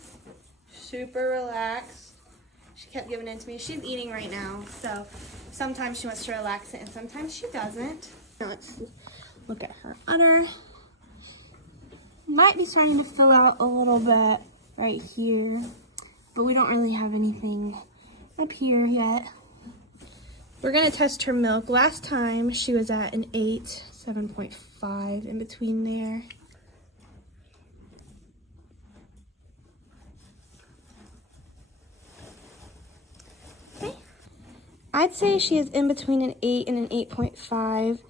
super relaxed. She kept giving it to me. She's eating right now, so sometimes she wants to relax it and sometimes she doesn't. Now let's look at her udder. Might be starting to fill out a little bit right here, but we don't really have anything up here yet. We're gonna test her milk. Last time she was at an 8, 7.5 in between there. Okay, I'd say she is in between an 8 and an 8.5.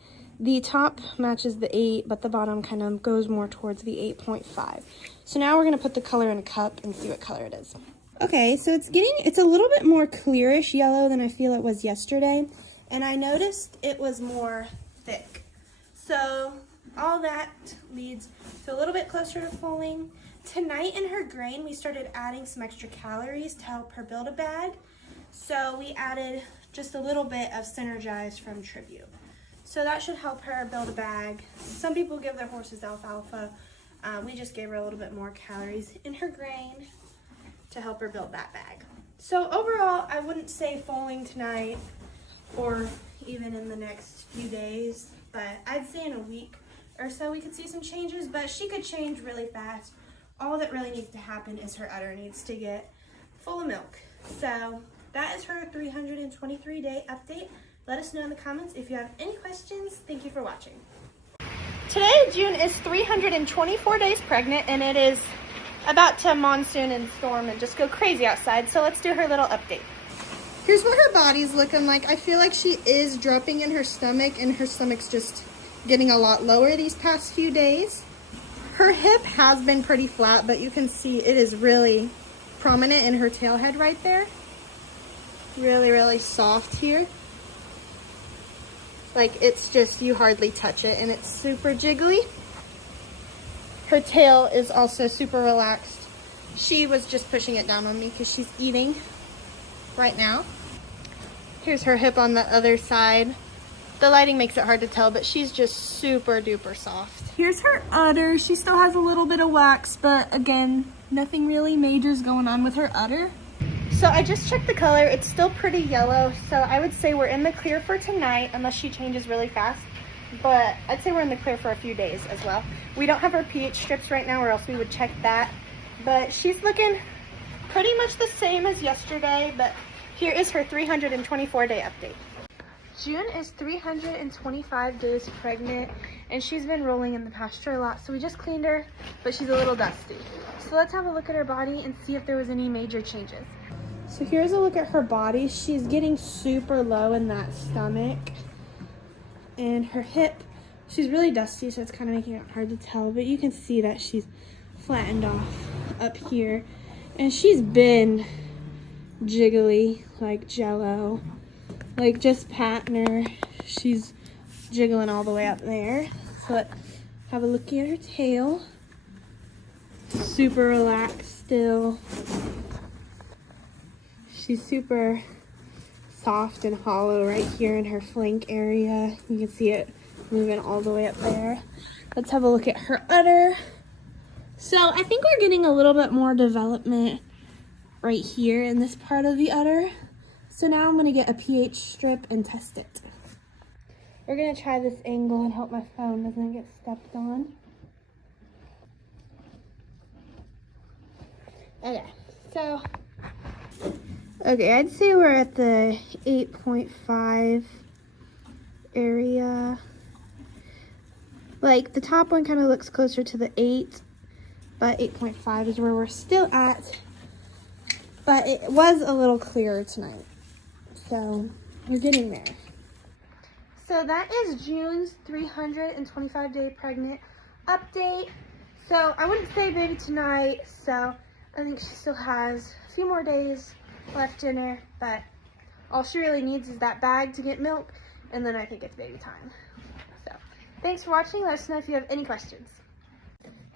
The top matches the 8, but the bottom kind of goes more towards the 8.5. So now we're going to put the color in a cup and see what color it is. Okay, so it's a little bit more clearish yellow than I feel it was yesterday. And I noticed it was more thick. So all that leads to a little bit closer to foaling. Tonight in her grain, we started adding some extra calories to help her build a bag. So we added just a little bit of Synergize from Tribute. So that should help her build a bag. Some people give their horses alfalfa. We just gave her a little bit more calories in her grain to help her build that bag. So overall, I wouldn't say foaling tonight or even in the next few days, but I'd say in a week or so we could see some changes, but she could change really fast. All that really needs to happen is her udder needs to get full of milk. So that is her 323-day update. Let us know in the comments if you have any questions. Thank you for watching. Today, June is 324 days pregnant, and it is about to monsoon and storm and just go crazy outside. So let's do her little update. Here's what her body's looking like. I feel like she is dropping in her stomach, and her stomach's just getting a lot lower these past few days. Her hip has been pretty flat, but you can see it is really prominent in her tail head right there. Really, really soft here. Like, it's just, you hardly touch it, and it's super jiggly. Her tail is also super relaxed. She was just pushing it down on me because she's eating right now. Here's her hip on the other side. The lighting makes it hard to tell, but she's just super duper soft. Here's her udder. She still has a little bit of wax, but again, nothing really major is going on with her udder. So I just checked the color. It's still pretty yellow, so I would say we're in the clear for tonight, unless she changes really fast. But I'd say we're in the clear for a few days as well. We don't have her pH strips right now, or else we would check that. But she's looking pretty much the same as yesterday, but here is her 324-day update. June is 325 days pregnant, and she's been rolling in the pasture a lot, so we just cleaned her, but she's a little dusty. So let's have a look at her body and see if there was any major changes. So here's a look at her body. She's getting super low in that stomach. And her hip, she's really dusty, so it's kind of making it hard to tell, but you can see that she's flattened off up here. And she's been jiggly, like jello. Like, just patting her, she's jiggling all the way up there. So let's have a look at her tail. Super relaxed still. She's super soft and hollow right here in her flank area. You can see it moving all the way up there. Let's have a look at her udder. So I think we're getting a little bit more development right here in this part of the udder. So now I'm gonna get a pH strip and test it. We're gonna try this angle and hope my phone doesn't get stepped on. Okay, I'd say we're at the 8.5 area. Like, the top one kind of looks closer to the 8, but 8.5 is where we're still at. But it was a little clearer tonight, so we're getting there. So that is June's 325-day pregnant update. So I wouldn't say baby tonight, so I think she still has a few more days left in her, but all she really needs is that bag to get milk, and then I think it's baby time. So thanks for watching. Let us know if you have any questions.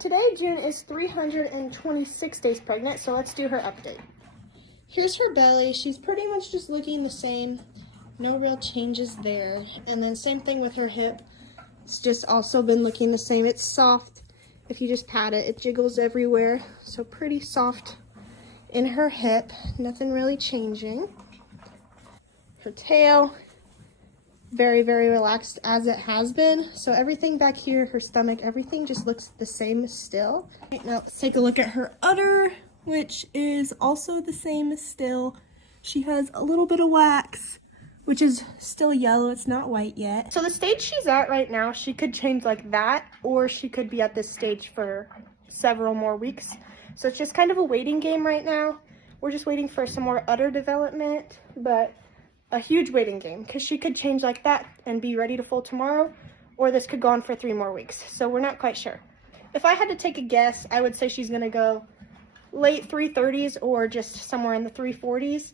Today, June is 326 days pregnant, so let's do her update. Here's her belly. She's pretty much just looking the same. No real changes there. And then same thing with her hip. It's just also been looking the same. It's soft. If you just pat it, it jiggles everywhere. So pretty soft in her hip. Nothing really changing. Her tail, very, very relaxed as it has been. So everything back here, her stomach, everything just looks the same still. Right, now let's take a look at her udder, which is also the same still. She has a little bit of wax, which is still yellow. It's not white yet. So the stage she's at right now, she could change like that, or she could be at this stage for several more weeks. So it's just kind of a waiting game right now. We're just waiting for some more udder development, but a huge waiting game because she could change like that and be ready to foal tomorrow, or this could go on for 3 more weeks. So we're not quite sure. If I had to take a guess, I would say she's going to go late 330s or just somewhere in the 340s.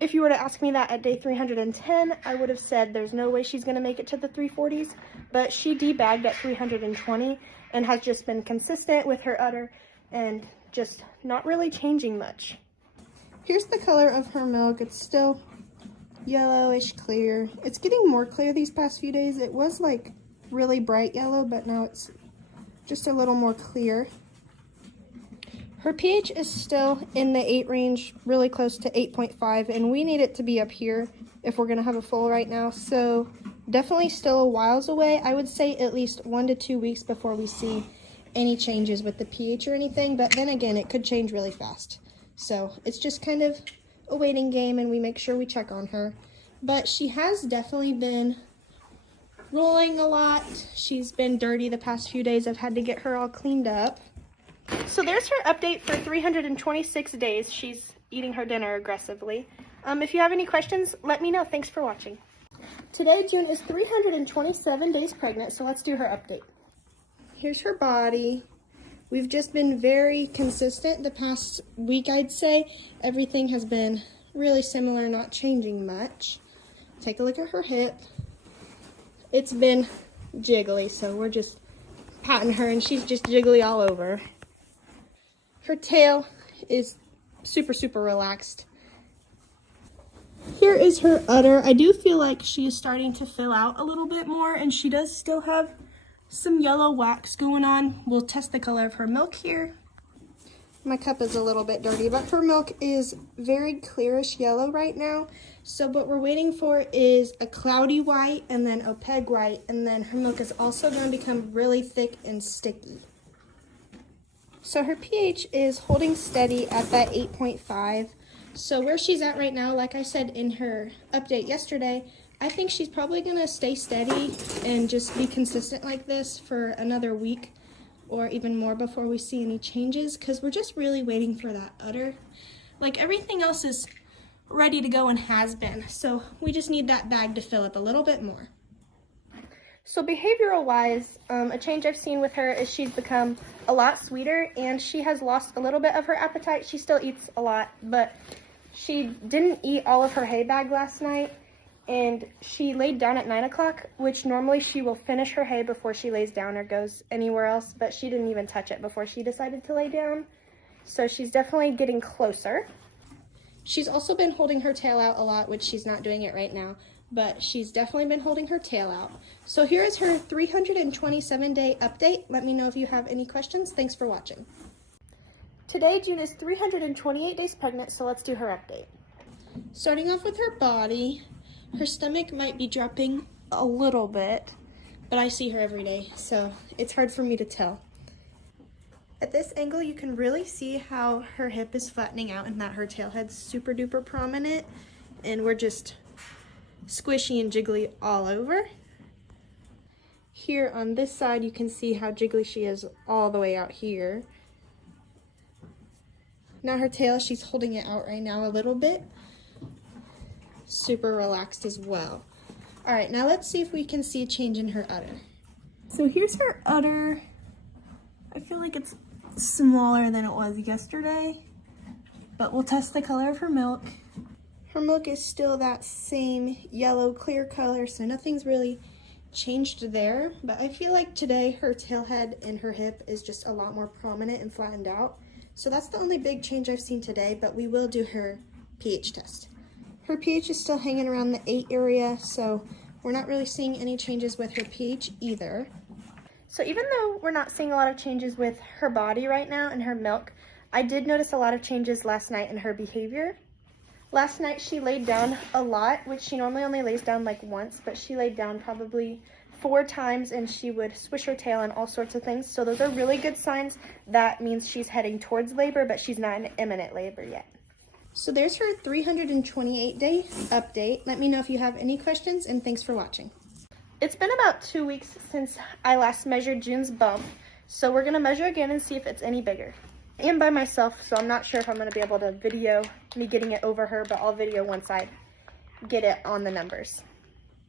If you were to ask me that at day 310, I would have said there's no way she's going to make it to the 340s, but she debagged at 320 and has just been consistent with her udder and just not really changing much. Here's the color of her milk. It's still yellowish clear. It's getting more clear these past few days. It was like really bright yellow, but now it's just a little more clear. Her pH is still in the 8 range, really close to 8.5, and we need it to be up here if we're going to have a foal right now. So definitely still a whiles away. I would say at least 1 to 2 weeks before we see any changes with the pH or anything, but then again, it could change really fast. So it's just kind of a waiting game, and we make sure we check on her. But she has definitely been rolling a lot. She's been dirty the past few days. I've had to get her all cleaned up. So there's her update for 326 days. She's eating her dinner aggressively. If you have any questions, let me know. Thanks for watching. Today, June is 327 days pregnant, so let's do her update. Here's her body. We've just been very consistent the past week, I'd say. Everything has been really similar, not changing much. Take a look at her hip. It's been jiggly, so we're just patting her, and she's just jiggly all over. Her tail is super, super relaxed. Here is her udder. I do feel like she is starting to fill out a little bit more, and she does still have some yellow wax going on. We'll test the color of her milk here. My cup is a little bit dirty, but her milk is very clearish yellow right now. So what we're waiting for is a cloudy white and then opaque white, and then her milk is also going to become really thick and sticky. So her pH is holding steady at that 8.5. So where she's at right now, like I said in her update yesterday, I think she's probably going to stay steady and just be consistent like this for another week or even more before we see any changes, because we're just really waiting for that udder. Like everything else is ready to go and has been, so we just need that bag to fill up a little bit more. So behavioral wise, a change I've seen with her is she's become a lot sweeter, and she has lost a little bit of her appetite. She still eats a lot, but she didn't eat all of her hay bag last night, and she laid down at 9 o'clock, which normally she will finish her hay before she lays down or goes anywhere else, but she didn't even touch it before she decided to lay down. So she's definitely getting closer. She's also been holding her tail out a lot, which she's not doing it right now, but she's definitely been holding her tail out. So here is her 327-day update. Let me know if you have any questions. Thanks for watching. Today, June is 328 days pregnant, so let's do her update. Starting off with her body, her stomach might be dropping a little bit, but I see her every day, so it's hard for me to tell. At this angle, you can really see how her hip is flattening out and that her tail head's super duper prominent, and we're just squishy and jiggly all over. Here on this side, you can see how jiggly she is all the way out here. Now her tail, she's holding it out right now a little bit. Super relaxed as well. All right, now let's see if we can see a change in her udder. So here's her udder. I feel like it's smaller than it was yesterday, but we'll test the color of her milk. Her milk is still that same yellow clear color, so nothing's really changed there, but I feel like today her tail head and her hip is just a lot more prominent and flattened out. So that's the only big change I've seen today, but we will do her pH test. Her pH is still hanging around the 8 area, so we're not really seeing any changes with her pH either. So even though we're not seeing a lot of changes with her body right now and her milk, I did notice a lot of changes last night in her behavior. Last night she laid down a lot, which she normally only lays down like once, but she laid down probably 4 times, and she would swish her tail and all sorts of things. So those are really good signs. That means she's heading towards labor, but she's not in imminent labor yet. So there's her 328-day update. Let me know if you have any questions, and thanks for watching. It's been about 2 weeks since I last measured June's bump, so we're going to measure again and see if it's any bigger. I am by myself, so I'm not sure if I'm going to be able to video me getting it over her, but I'll video one side. get it on the numbers.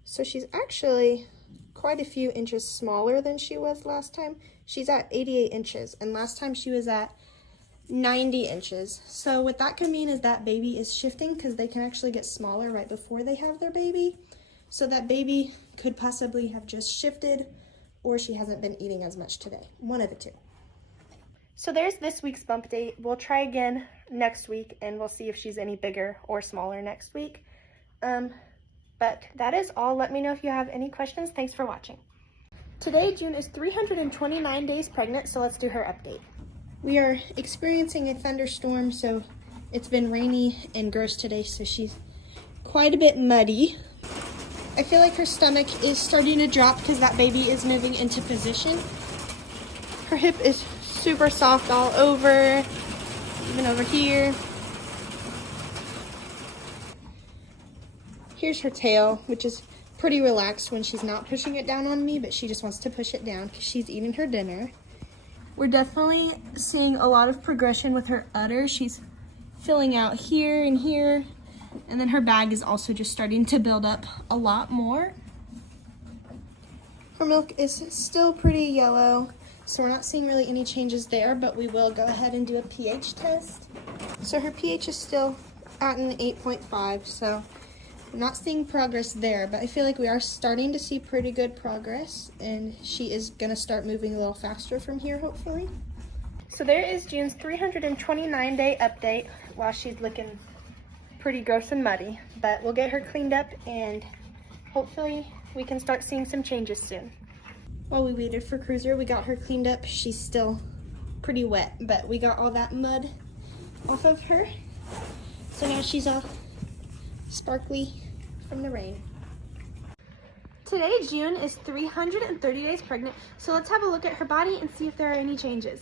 So she's actually quite a few inches smaller than she was last time. She's at 88 inches, and last time she was at 90 inches. So what that could mean is that baby is shifting, because they can actually get smaller right before they have their baby. So that baby could possibly have just shifted, or she hasn't been eating as much today. One of the two. So there's this week's bump date. We'll try again next week, and we'll see if she's any bigger or smaller next week. But that is all. Let me know if you have any questions. Thanks for watching. Today, June is 329 days pregnant, so let's do her update. We are experiencing a thunderstorm, so it's been rainy and gross today, so she's quite a bit muddy. I feel like her stomach is starting to drop because that baby is moving into position. Her hip is super soft all over, even over here. Here's her tail, which is pretty relaxed when she's not pushing it down on me, but she just wants to push it down because she's eating her dinner. We're definitely seeing a lot of progression with her udder. She's filling out here and here, and then her bag is also just starting to build up a lot more. Her milk is still pretty yellow, so we're not seeing really any changes there, but we will go ahead and do a pH test. So her pH is still at an 8.5, so I'm not seeing progress there, but I feel like we are starting to see pretty good progress, and she is gonna start moving a little faster from here, hopefully. So there is June's 329-day update while she's looking pretty gross and muddy, but we'll get her cleaned up and hopefully we can start seeing some changes soon. While we waited for Cruiser, we got her cleaned up. She's still pretty wet, but we got all that mud off of her. So now she's all sparkly from the rain. Today, June is 330 days pregnant, so let's have a look at her body and see if there are any changes.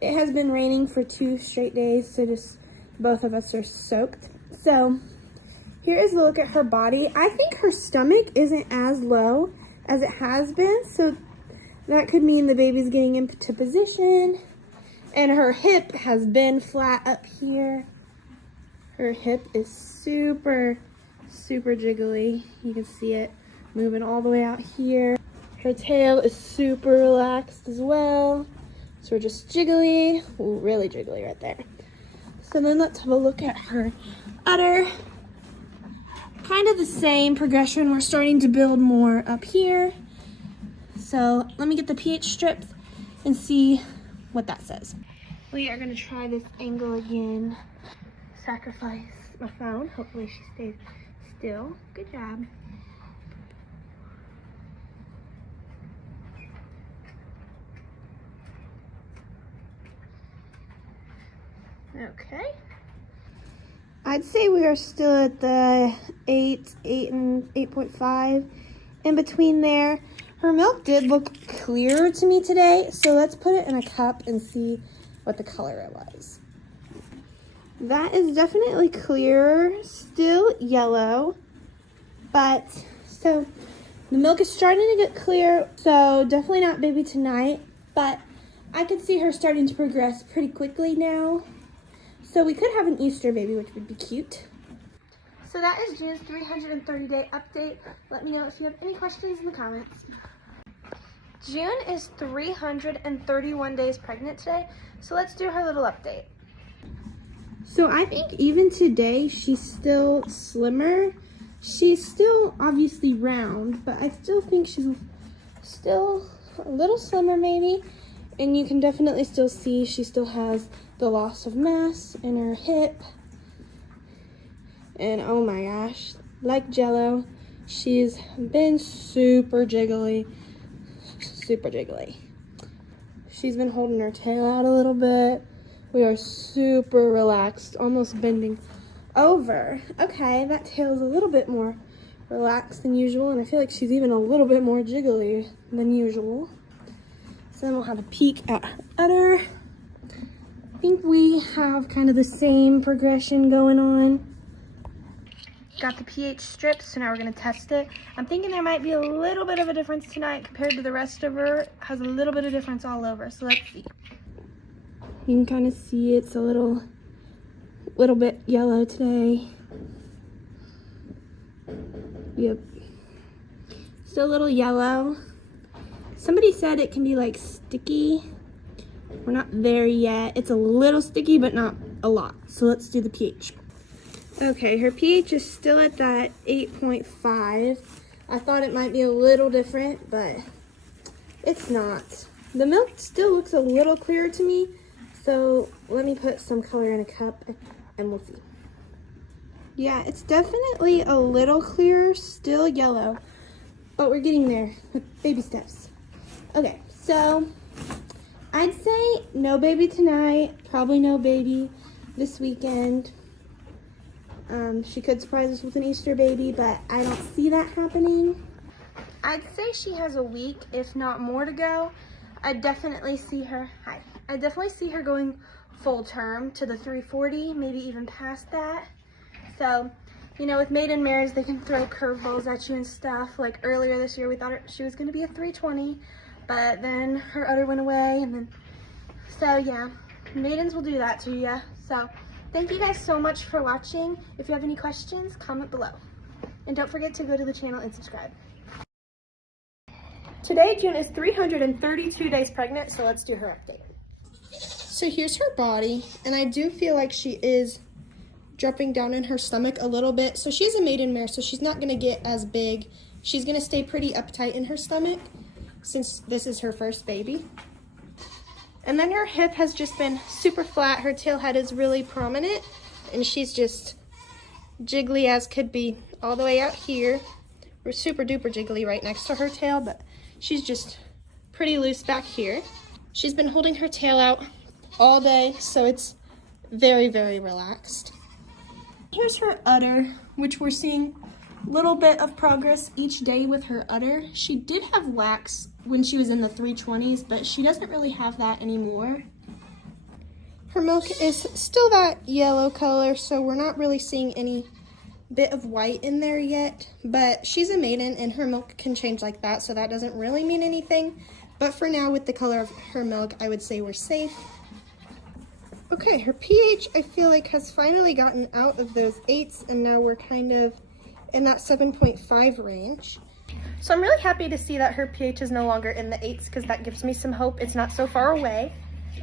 It has been raining for 2 straight days, so just both of us are soaked. So here is a look at her body. I think her stomach isn't as low as it has been, so that could mean the baby's getting into position. And her hip has been flat up here. Her hip is super jiggly. You can see it moving all the way out here. Her tail is super relaxed as well. So we're just jiggly, really jiggly right there. So then let's have a look at her udder. Kind of the same progression. We're starting to build more up here. So let me get the pH strips and see what that says. We are gonna try this angle again. Sacrifice my phone. Hopefully she stays still. Good job. Okay. I'd say we are still at the 8 and 8.5 in between there. Her milk did look clearer to me today, so let's put it in a cup and see what the color it was. That is definitely clearer, still yellow, but so the milk is starting to get clear, so definitely not baby tonight, but I could see her starting to progress pretty quickly now. So we could have an Easter baby, which would be cute. So that is June's 330-day update. Let me know if you have any questions in the comments. June is 331 days pregnant today, so let's do her little update. So I think even today, she's still slimmer. She's still obviously round, but I still think she's still a little slimmer maybe. And you can definitely still see she still has the loss of mass in her hip. And oh my gosh, like Jello, she's been super jiggly. She's been holding her tail out a little bit. We are super relaxed, almost bending over. Okay, that tail's a little bit more relaxed than usual, and I feel like she's even a little bit more jiggly than usual. So then we'll have a peek at her udder. I think we have kind of the same progression going on. Got the pH strips, so now we're gonna test it. I'm thinking there might be a little bit of a difference tonight compared to the rest of her. Has a little bit of difference all over, so let's see. You can kind of see it's a little bit yellow today. Yep. Still a little yellow. Somebody said it can be like sticky. We're not there yet. It's a little sticky, but not a lot. So let's do the pH. Okay, her pH is still at that 8.5. I thought it might be a little different, but it's not. The milk still looks a little clearer to me. So let me put some color in a cup and we'll see. Yeah, it's definitely a little clearer, still yellow, but we're getting there with baby steps. Okay, so I'd say no baby tonight, probably no baby this weekend. She could surprise us with an Easter baby, but I don't see that happening. I'd say she has a week, if not more, to go. I definitely see her, I definitely see her going full term to the 340, maybe even past that. So, you know, with maiden mares, they can throw curveballs at you and stuff. Like earlier this year, we thought she was going to be a 320, but then her udder went away, and then, so yeah, maidens will do that to you. So, thank you guys so much for watching. If you have any questions, comment below. And don't forget to go to the channel and subscribe. Today, June is 332 days pregnant, so let's do her update. So here's her body, and I do feel like she is dropping down in her stomach a little bit. So she's a maiden mare, so she's not going to get as big. She's going to stay pretty uptight in her stomach since this is her first baby. And then her hip has just been super flat. Her tail head is really prominent, and she's just jiggly as could be all the way out here. We're super duper jiggly right next to her tail, but she's just pretty loose back here. She's been holding her tail out all day, so it's very, very relaxed. Here's her udder, which we're seeing a little bit of progress each day with her udder. She did have wax when she was in the 320s, but she doesn't really have that anymore. Her milk is still that yellow color, so we're not really seeing any bit of white in there yet, but she's a maiden and her milk can change like that, so that doesn't really mean anything. But for now, with the color of her milk, I would say we're safe. Okay, her pH, I feel like, has finally gotten out of those 8s, and now we're kind of in that 7.5 range. So I'm really happy to see that her pH is no longer in the 8s, because that gives me some hope. It's not so far away.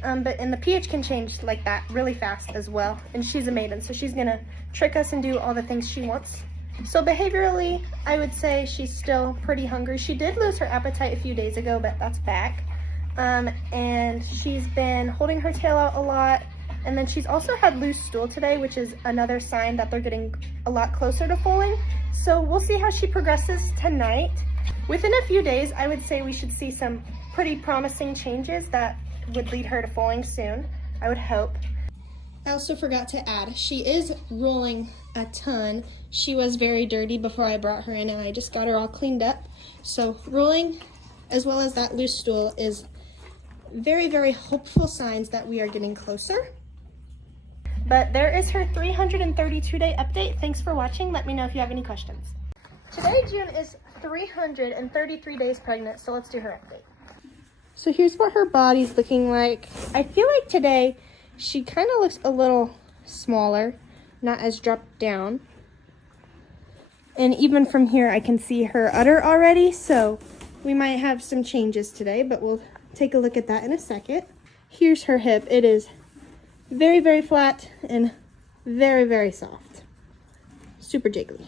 And the pH can change like that really fast as well. And she's a maiden, so she's gonna trick us and do all the things she wants. So behaviorally, I would say she's still pretty hungry. She did lose her appetite a few days ago, but that's back. And she's been holding her tail out a lot. And then she's also had loose stool today, which is another sign that they're getting a lot closer to foaling. So we'll see how she progresses tonight. Within a few days, I would say we should see some pretty promising changes that would lead her to foaling soon, I would hope. I also forgot to add, she is rolling a ton. She was very dirty before I brought her in, and I just got her all cleaned up. So rolling, as well as that loose stool, is very, very hopeful signs that we are getting closer. But there is her 332-day update. Thanks for watching. Let me know if you have any questions. Today, June is 333 days pregnant, so let's do her update. So here's what her body's looking like. I feel like today she kind of looks a little smaller, not as dropped down. And even from here, I can see her udder already, so we might have some changes today, but we'll take a look at that in a second. Here's her hip. It is very, very flat and very, very soft. Super jiggly.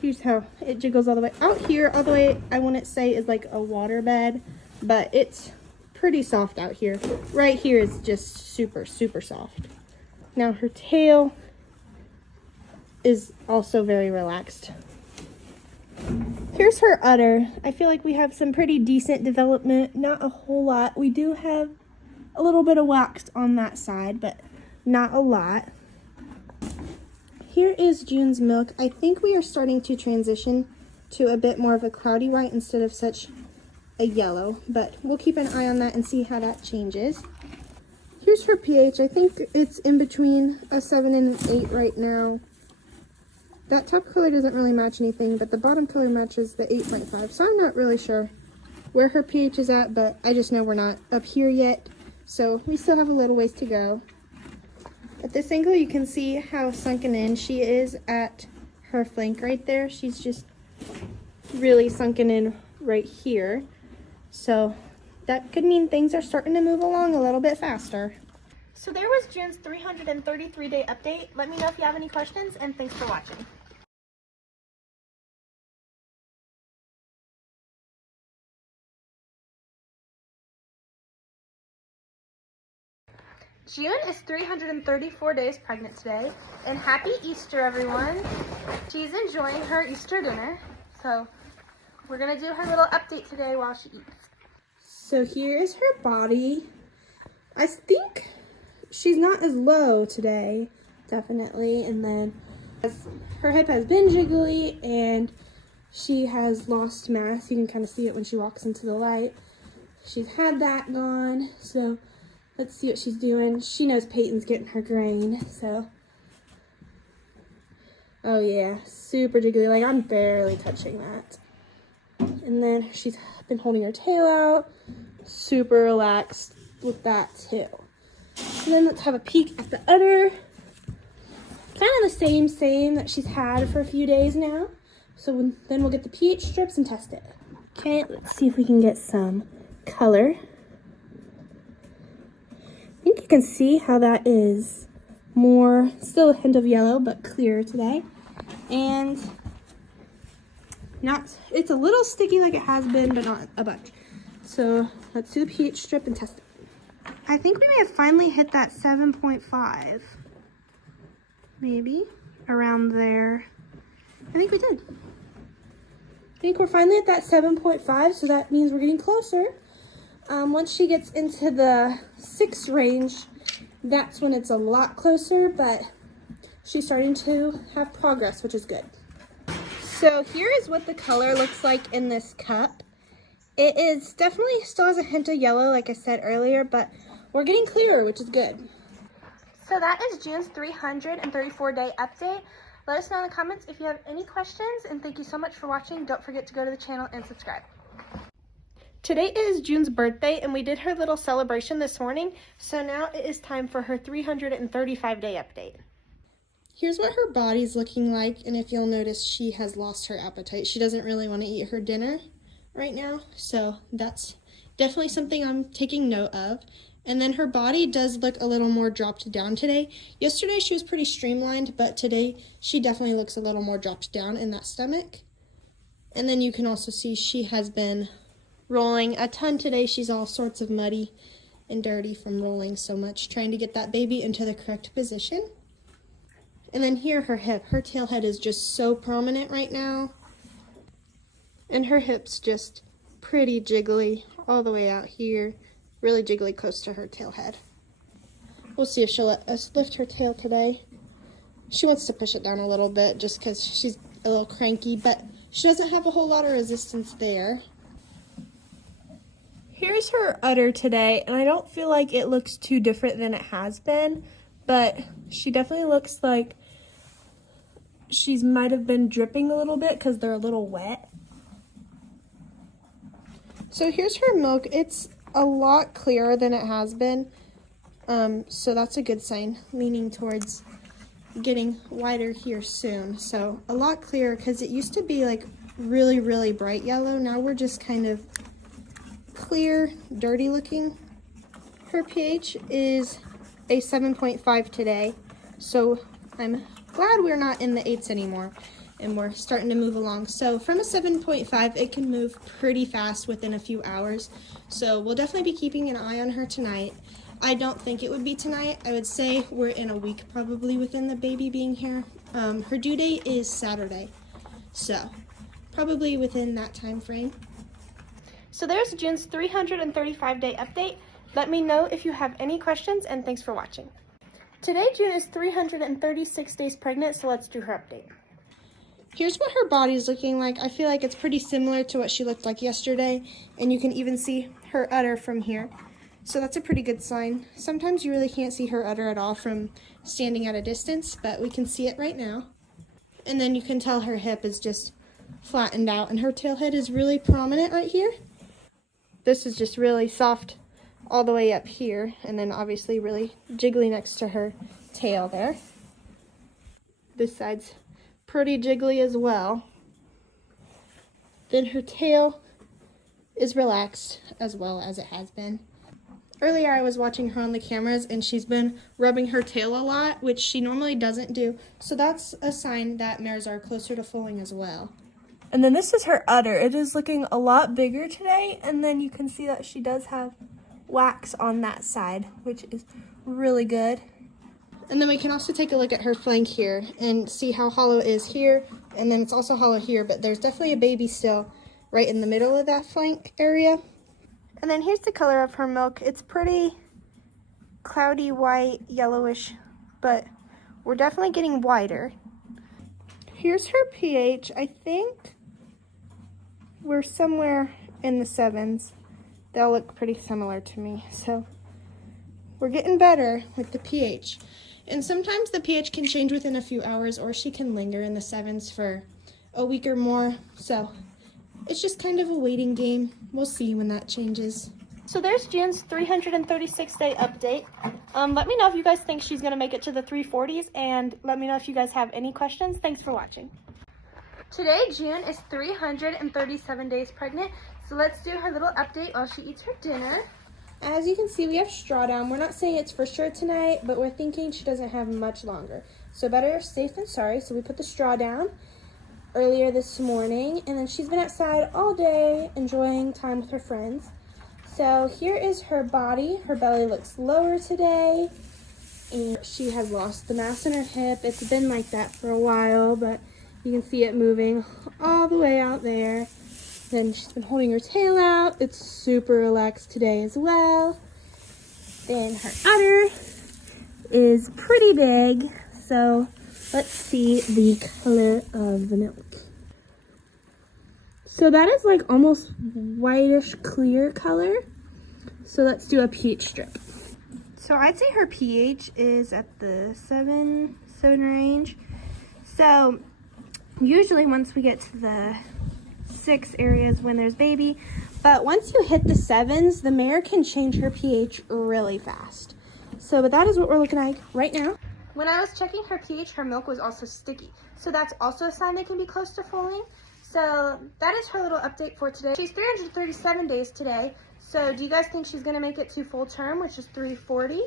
Here's how it jiggles all the way out here. All the way, I wouldn't say is like a water bed, but it's pretty soft out here. Right here is just super, super soft. Now her tail is also very relaxed. Here's her udder. I feel like we have some pretty decent development, not a whole lot. We do have a little bit of wax on that side, but not a lot. Here is June's milk. I think we are starting to transition to a bit more of a cloudy white instead of such a yellow, but we'll keep an eye on that and see how that changes. Here's her pH. I think it's in between a 7 and an 8 right now. That top color doesn't really match anything, but the bottom color matches the 8.5, so I'm not really sure where her pH is at, but I just know we're not up here yet, so we still have a little ways to go. At this angle, you can see how sunken in she is at her flank right there. She's just really sunken in right here. So that could mean things are starting to move along a little bit faster. So there was June's 333-day update. Let me know if you have any questions, and thanks for watching. June is 334 days pregnant today, and happy Easter, everyone. She's enjoying her Easter dinner, so we're gonna do her little update today while she eats. So here's her body. I think she's not as low today, definitely, and then her hip has been jiggly and she has lost mass. You can kind of see it when she walks into the light. She's had that gone, so let's see what she's doing. She knows Peyton's getting her grain, so. Oh yeah, super jiggly, like I'm barely touching that. And then she's been holding her tail out, super relaxed with that too. And then let's have a peek at the udder. Kind of the same that she's had for a few days now. So then we'll get the pH strips and test it. Okay, let's see if we can get some color. I think you can see how that is more, still a hint of yellow, but clearer today. And it's a little sticky like it has been, but not a bunch. So let's do the pH strip and test it. I think we may have finally hit that 7.5. Maybe around there. I think we did. I think we're finally at that 7.5, so that means we're getting closer. Once she gets into the 6 range, that's when it's a lot closer, but she's starting to have progress, which is good. So here is what the color looks like in this cup. It is definitely still has a hint of yellow, like I said earlier, but we're getting clearer, which is good. So that is June's 334-day update. Let us know in the comments if you have any questions, and thank you so much for watching. Don't forget to go to the channel and subscribe. Today is June's birthday, and we did her little celebration this morning, so now it is time for her 335-day update. Here's what her body's looking like, and if you'll notice, she has lost her appetite. She doesn't really want to eat her dinner right now, so that's definitely something I'm taking note of. And then her body does look a little more dropped down today. Yesterday she was pretty streamlined, but today she definitely looks a little more dropped down in that stomach. And then you can also see she has been rolling a ton today. She's all sorts of muddy and dirty from rolling so much, trying to get that baby into the correct position. And then here, her hip. Her tail head is just so prominent right now. And her hip's just pretty jiggly all the way out here. Really jiggly close to her tail head. We'll see if she'll let us lift her tail today. She wants to push it down a little bit just because she's a little cranky, but she doesn't have a whole lot of resistance there. Here's her udder today, and I don't feel like it looks too different than it has been, but she definitely looks like she's might have been dripping a little bit because they're a little wet. So here's her milk. It's a lot clearer than it has been, so that's a good sign, leaning towards getting whiter here soon. So a lot clearer, because it used to be like really bright yellow. Now we're just kind of clear, dirty looking. Her pH is a 7.5 today, so I'm glad we're not in the 8s anymore and we're starting to move along. So from a 7.5, it can move pretty fast within a few hours. So we'll definitely be keeping an eye on her tonight. I don't think it would be tonight. I would say we're in a week probably within the baby being here. Her due date is Saturday, so probably within that time frame. So there's June's 335-day update. Let me know if you have any questions, and thanks for watching. Today, June is 336 days pregnant, so let's do her update. Here's what her body's looking like. I feel like it's pretty similar to what she looked like yesterday, and you can even see her udder from here. So that's a pretty good sign. Sometimes you really can't see her udder at all from standing at a distance, but we can see it right now. And then you can tell her hip is just flattened out, and her tail head is really prominent right here. This is just really soft all the way up here, and then obviously really jiggly next to her tail there. This side's pretty jiggly as well. Then her tail is relaxed as well as it has been. Earlier I was watching her on the cameras and she's been rubbing her tail a lot, which she normally doesn't do. So that's a sign that mares are closer to foaling as well. And then this is her udder. It is looking a lot bigger today, and then you can see that she does have wax on that side, which is really good. And then we can also take a look at her flank here and see how hollow it is here, and then it's also hollow here, but there's definitely a baby still right in the middle of that flank area. And then here's the color of her milk. It's pretty cloudy white, yellowish, but we're definitely getting whiter. Here's her pH. I think we're somewhere in the 7s. They'll look pretty similar to me. So we're getting better with the pH. And sometimes the pH can change within a few hours, or she can linger in the 7s for a week or more. So it's just kind of a waiting game. We'll see when that changes. So there's June's 336-day update. Let me know if you guys think she's going to make it to the 340s, and let me know if you guys have any questions. Thanks for watching. Today, June is 337 days pregnant, so let's do her little update while she eats her dinner. As you can see, we have straw down. We're not saying it's for sure tonight, but we're thinking she doesn't have much longer. So better safe than sorry, so we put the straw down earlier this morning, and then she's been outside all day enjoying time with her friends. So here is her body. Her belly looks lower today, and she has lost the mass in her hip. It's been like that for a while, but you can see it moving all the way out there. Then she's been holding her tail out. It's super relaxed today as well. Then her udder is pretty big, so let's see the color of the milk. So that is like almost whitish clear color. So let's do a pH strip. So I'd say her pH is at the 7 range. So usually once we get to the 6 areas when there's baby, but once you hit the 7s, the mare can change her pH really fast. So but that is what we're looking like right now. When I was checking her pH, her milk was also sticky. So that's also a sign they can be close to foaling. So that is her little update for today. She's 337 days today. So do you guys think she's gonna make it to full term, which is 340?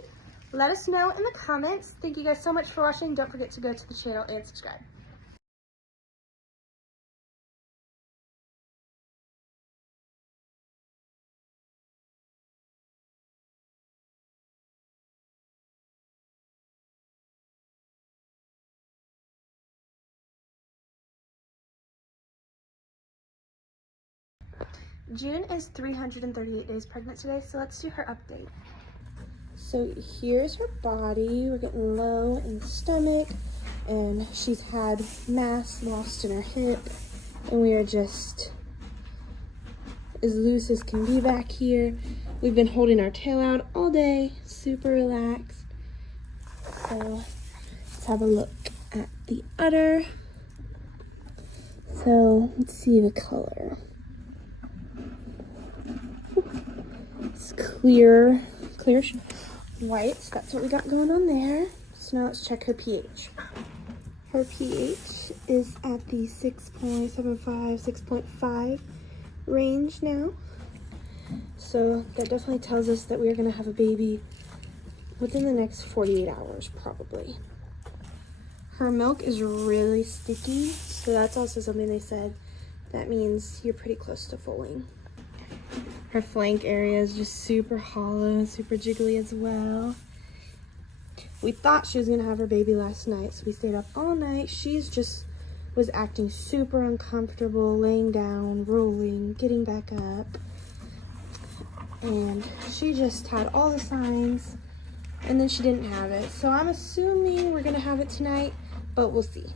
Let us know in the comments. Thank you guys so much for watching. Don't forget to go to the channel and subscribe. June is 338 days pregnant today, so let's do her update. So here's her body. We're getting low in the stomach, and she's had mass lost in her hip, and we are just as loose as can be back here. We've been holding our tail out all day, super relaxed. So let's have a look at the udder. So let's see the color. It's clear white. So that's what we got going on there. So now let's check her pH. Her pH is at the 6.75, 6.5 range now. So that definitely tells us that we're going to have a baby within the next 48 hours probably. Her milk is really sticky, so that's also something they said. That means you're pretty close to foaling. Her flank area is just super hollow, super jiggly as well. We thought she was gonna have her baby last night, so we stayed up all night. She's just was acting super uncomfortable, laying down, rolling, getting back up. And she just had all the signs, and then she didn't have it. So I'm assuming we're gonna have it tonight, but we'll see.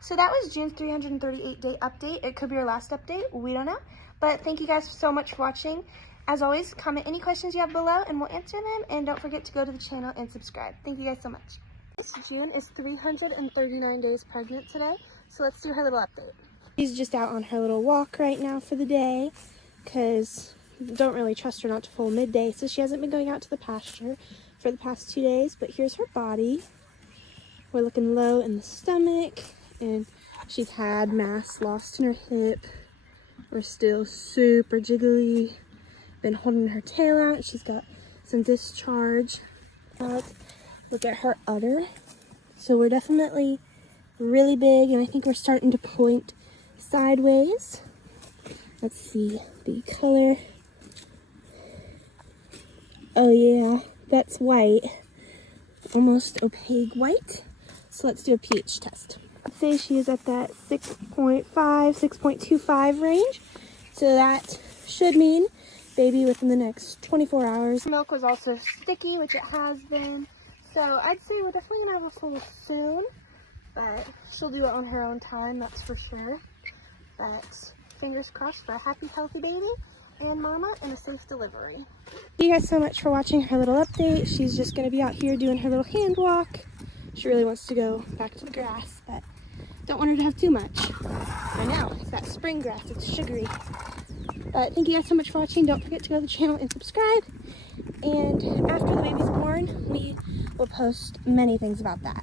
So that was June's 338-day update. It could be your last update, we don't know. But thank you guys so much for watching. As always, comment any questions you have below and we'll answer them. And don't forget to go to the channel and subscribe. Thank you guys so much. June is 339 days pregnant today. So let's do her little update. She's just out on her little walk right now for the day because don't really trust her not to foal midday. So she hasn't been going out to the pasture for the past 2 days. But here's her body. We're looking low in the stomach and she's had mass lost in her hip. We're still super jiggly. Been holding her tail out. She's got some discharge out. Look at her udder. So we're definitely really big, and I think we're starting to point sideways. Let's see the color. Oh yeah, that's white. Almost opaque white. So let's do a pH test. Let's say she is at that 6.5, 6.25 range. So that should mean baby within the next 24 hours. Milk was also sticky, which it has been. So I'd say we're definitely gonna have a foal soon, but she'll do it on her own time, that's for sure. But fingers crossed for a happy, healthy baby and mama and a safe delivery. Thank you guys so much for watching her little update. She's just gonna be out here doing her little hand walk. She really wants to go back to the grass, but don't want her to have too much. I know, it's that spring grass, it's sugary. But thank you guys so much for watching. Don't forget to go to the channel and subscribe. And after the baby's born, we will post many things about that.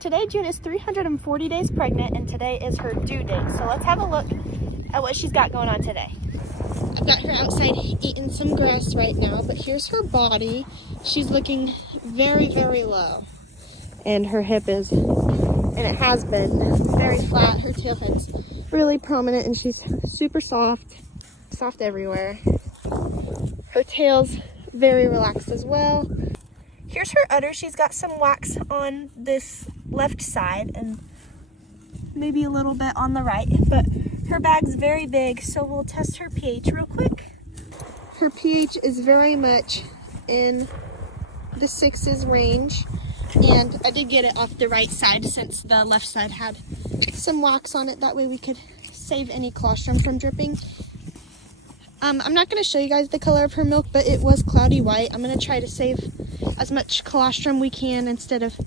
Today, June is 340 days pregnant, and today is her due date. So let's have a look at what she's got going on today. I've got her outside eating some grass right now, but here's her body. She's looking very, very low. And her hip is, and it has been, very flat. Her tail head's really prominent, and she's super soft everywhere. Her tail's very relaxed as well. Here's her udder. She's got some wax on this left side and maybe a little bit on the right, but her bag's very big, so we'll test her pH real quick. Her pH is very much in the 6s range, and I did get it off the right side since the left side had some wax on it. That way we could save any colostrum from dripping. I'm not going to show you guys the color of her milk, but it was cloudy white. I'm going to try to save as much colostrum we can instead of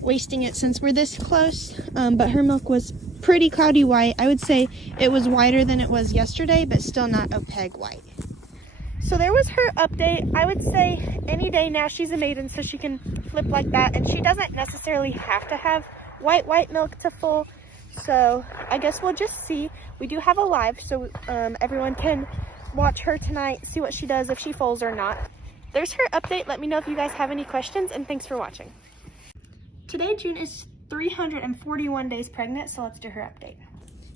wasting it since we're this close. But her milk was pretty cloudy white. I would say it was whiter than it was yesterday, but still not opaque white. So there was her update. I would say any day now she's a maiden, so she can flip like that, and she doesn't necessarily have to have white milk to full. So I guess we'll just see. We do have a live, so everyone can watch her tonight, see what she does, if she foals or not. There's her update. Let me know if you guys have any questions, and thanks for watching. Today, June is 341 days pregnant, so let's do her update.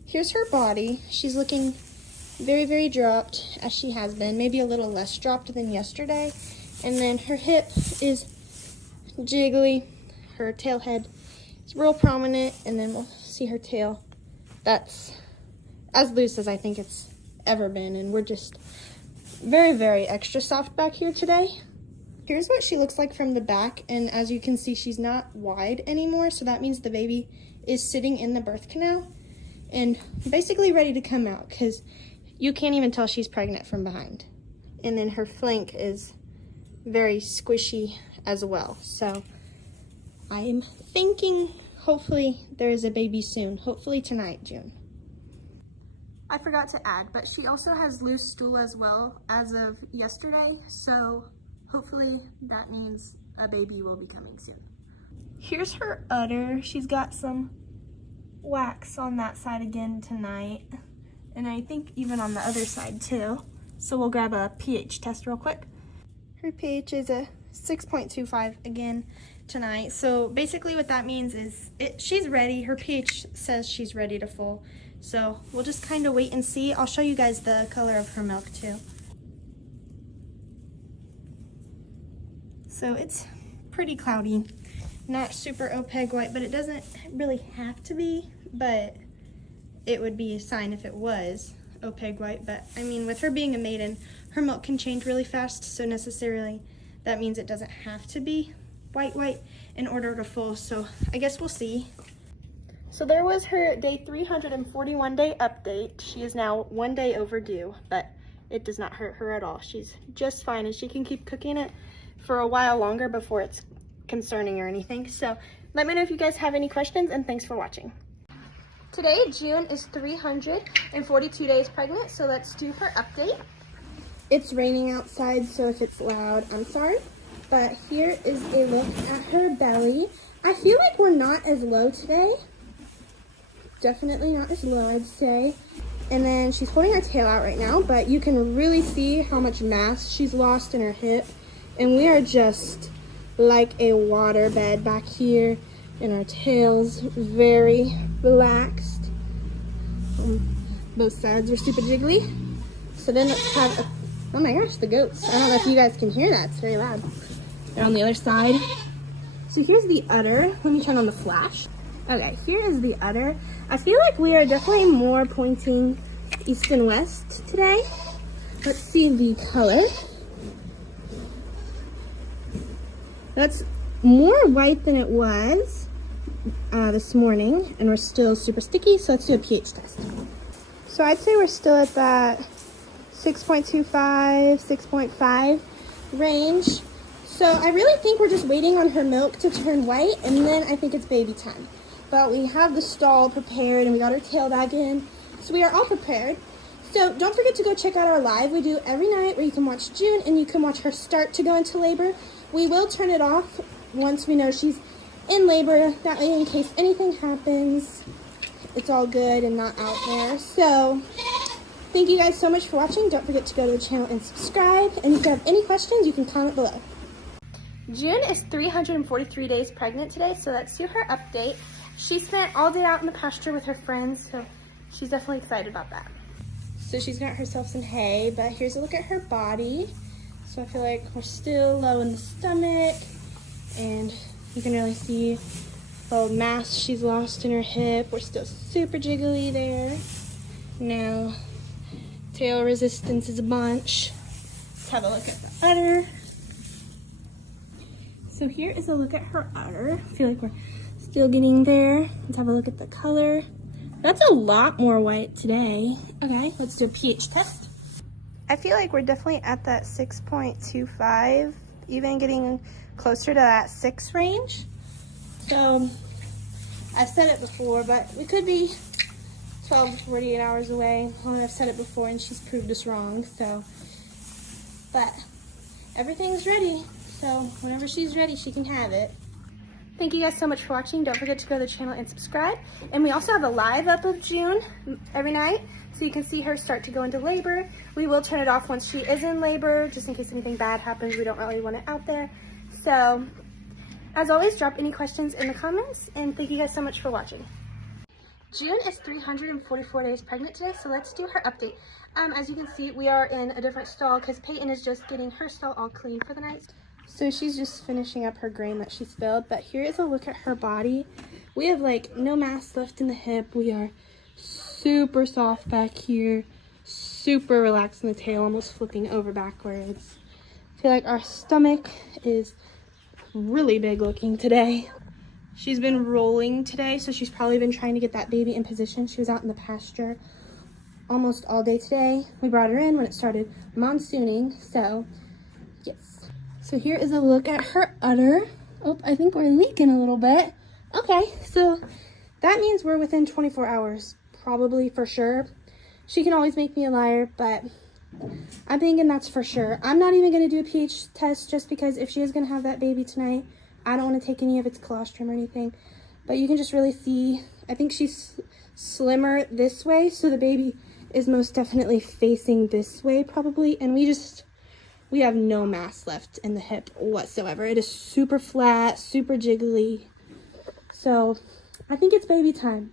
Here's her body. She's looking very, very dropped, as she has been, maybe a little less dropped than yesterday. And then her hip is jiggly. Her tail head is real prominent, and then we'll see her tail. That's as loose as I think it's ever been, and we're just very, very extra soft back here today. Here's what she looks like from the back, and as you can see, she's not wide anymore, so that means the baby is sitting in the birth canal and basically ready to come out, because you can't even tell she's pregnant from behind. And then her flank is very squishy as well. So I'm thinking hopefully there is a baby soon. Hopefully tonight, June. I forgot to add, but she also has loose stool as well as of yesterday. So hopefully that means a baby will be coming soon. Here's her udder. She's got some wax on that side again tonight. And I think even on the other side too. So we'll grab a pH test real quick. Her pH is a 6.25 again tonight. So basically what that means is she's ready. Her pH says she's ready to foal. So we'll just kind of wait and see. I'll show you guys the color of her milk too. So it's pretty cloudy. Not super opaque white, but it doesn't really have to be, but it would be a sign if it was opaque white. But I mean, with her being a maiden, her milk can change really fast, so necessarily that means it doesn't have to be white in order to foal. So I guess we'll see. So there was her day 341 day update. She is now 1 day overdue, but it does not hurt her at all. She's just fine, and she can keep cooking it for a while longer before it's concerning or anything. So let me know if you guys have any questions, and thanks for watching. Today, June is 342 days pregnant, so let's do her update. It's raining outside, so if it's loud, I'm sorry. But here is a look at her belly. I feel like we're not as low today. Definitely not as low, I'd say. And then she's holding her tail out right now, but you can really see how much mass she's lost in her hip. And we are just like a water bed back here, and our tail's very relaxed. Both sides are super jiggly. So then let's have oh my gosh, the goats. I don't know if you guys can hear that, it's very loud. They're on the other side. So here's the udder. Let me turn on the flash. Okay, here is the udder. I feel like we are definitely more pointing east and west today. Let's see the color. That's more white than it was this morning, and we're still super sticky, so let's do a pH test. So I'd say we're still at that 6.25, 6.5 range. So I really think we're just waiting on her milk to turn white, and then I think it's baby time. But we have the stall prepared, and we got her tail back in, so we are all prepared. So don't forget to go check out our live we do every night, where you can watch June and you can watch her start to go into labor. We will turn it off once we know she's in labor. That way, in case anything happens, it's all good and not out there. So thank you guys so much for watching. Don't forget to go to the channel and subscribe. And if you have any questions, you can comment below. June is 343 days pregnant today, so let's do her update. She spent all day out in the pasture with her friends, so she's definitely excited about that. So she's got herself some hay, but here's a look at her body. So I feel like we're still low in the stomach, and you can really see the mass she's lost in her hip. We're still super jiggly there. Now, tail resistance is a bunch. Let's have a look at the udder. So here is a look at her udder. I feel like we're still getting there. Let's have a look at the color. That's a lot more white today. Okay, let's do a pH test. I feel like we're definitely at that 6.25, even getting closer to that 6 range. So I've said it before, but we could be 12 to 48 hours away. Well, I've said it before and she's proved us wrong. So, but everything's ready. So whenever she's ready, she can have it. Thank you guys so much for watching. Don't forget to go to the channel and subscribe. And we also have a live up of June every night, so you can see her start to go into labor. We will turn it off once she is in labor, just in case anything bad happens. We don't really want it out there. So, as always, drop any questions in the comments, and thank you guys so much for watching. June is 344 days pregnant today, so let's do her update. As you can see, we are in a different stall because Peyton is just getting her stall all clean for the night. So she's just finishing up her grain that she spilled, but here is a look at her body. We have like no mass left in the hip. We are super soft back here, super relaxed in the tail, almost flipping over backwards. I feel like our stomach is really big looking today. She's been rolling today, so she's probably been trying to get that baby in position. She was out in the pasture almost all day today. We brought her in when it started monsooning, so yes. So here is a look at her udder. Oh, I think we're leaking a little bit. Okay, so that means we're within 24 hours, probably for sure. She can always make me a liar, but I'm thinking that's for sure. I'm not even going to do a pH test just because if she is going to have that baby tonight, I don't want to take any of its colostrum or anything. But you can just really see, I think she's slimmer this way, so the baby is most definitely facing this way probably. And we have no mass left in the hip whatsoever. It is super flat, super jiggly. So I think it's baby time.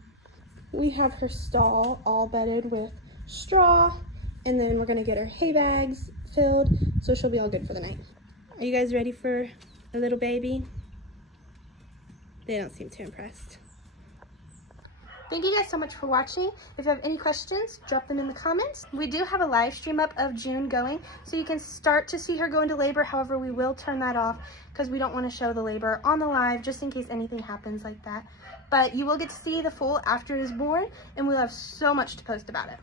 We have her stall all bedded with straw, and then we're gonna get her hay bags filled, so she'll be all good for the night. Are you guys ready for a little baby? They don't seem too impressed. Thank you guys so much for watching. If you have any questions, drop them in the comments. We do have a live stream up of June going, so you can start to see her go into labor. However, we will turn that off because we don't want to show the labor on the live just in case anything happens like that. But you will get to see the foal after it is born, and we'll have so much to post about it.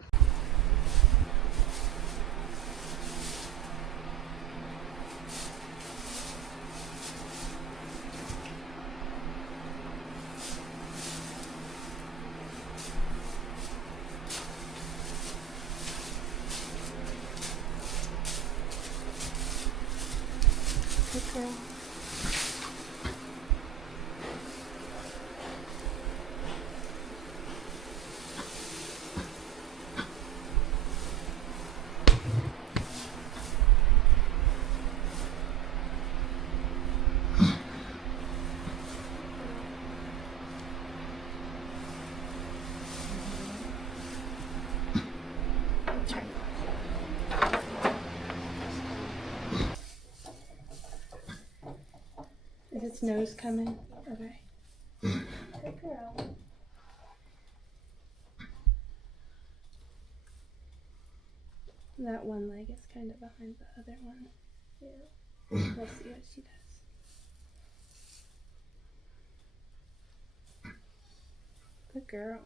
Good girl. Is its nose coming? Okay. Good girl. That one leg is kind of behind the other one. Yeah. We'll see what she does. Good girl.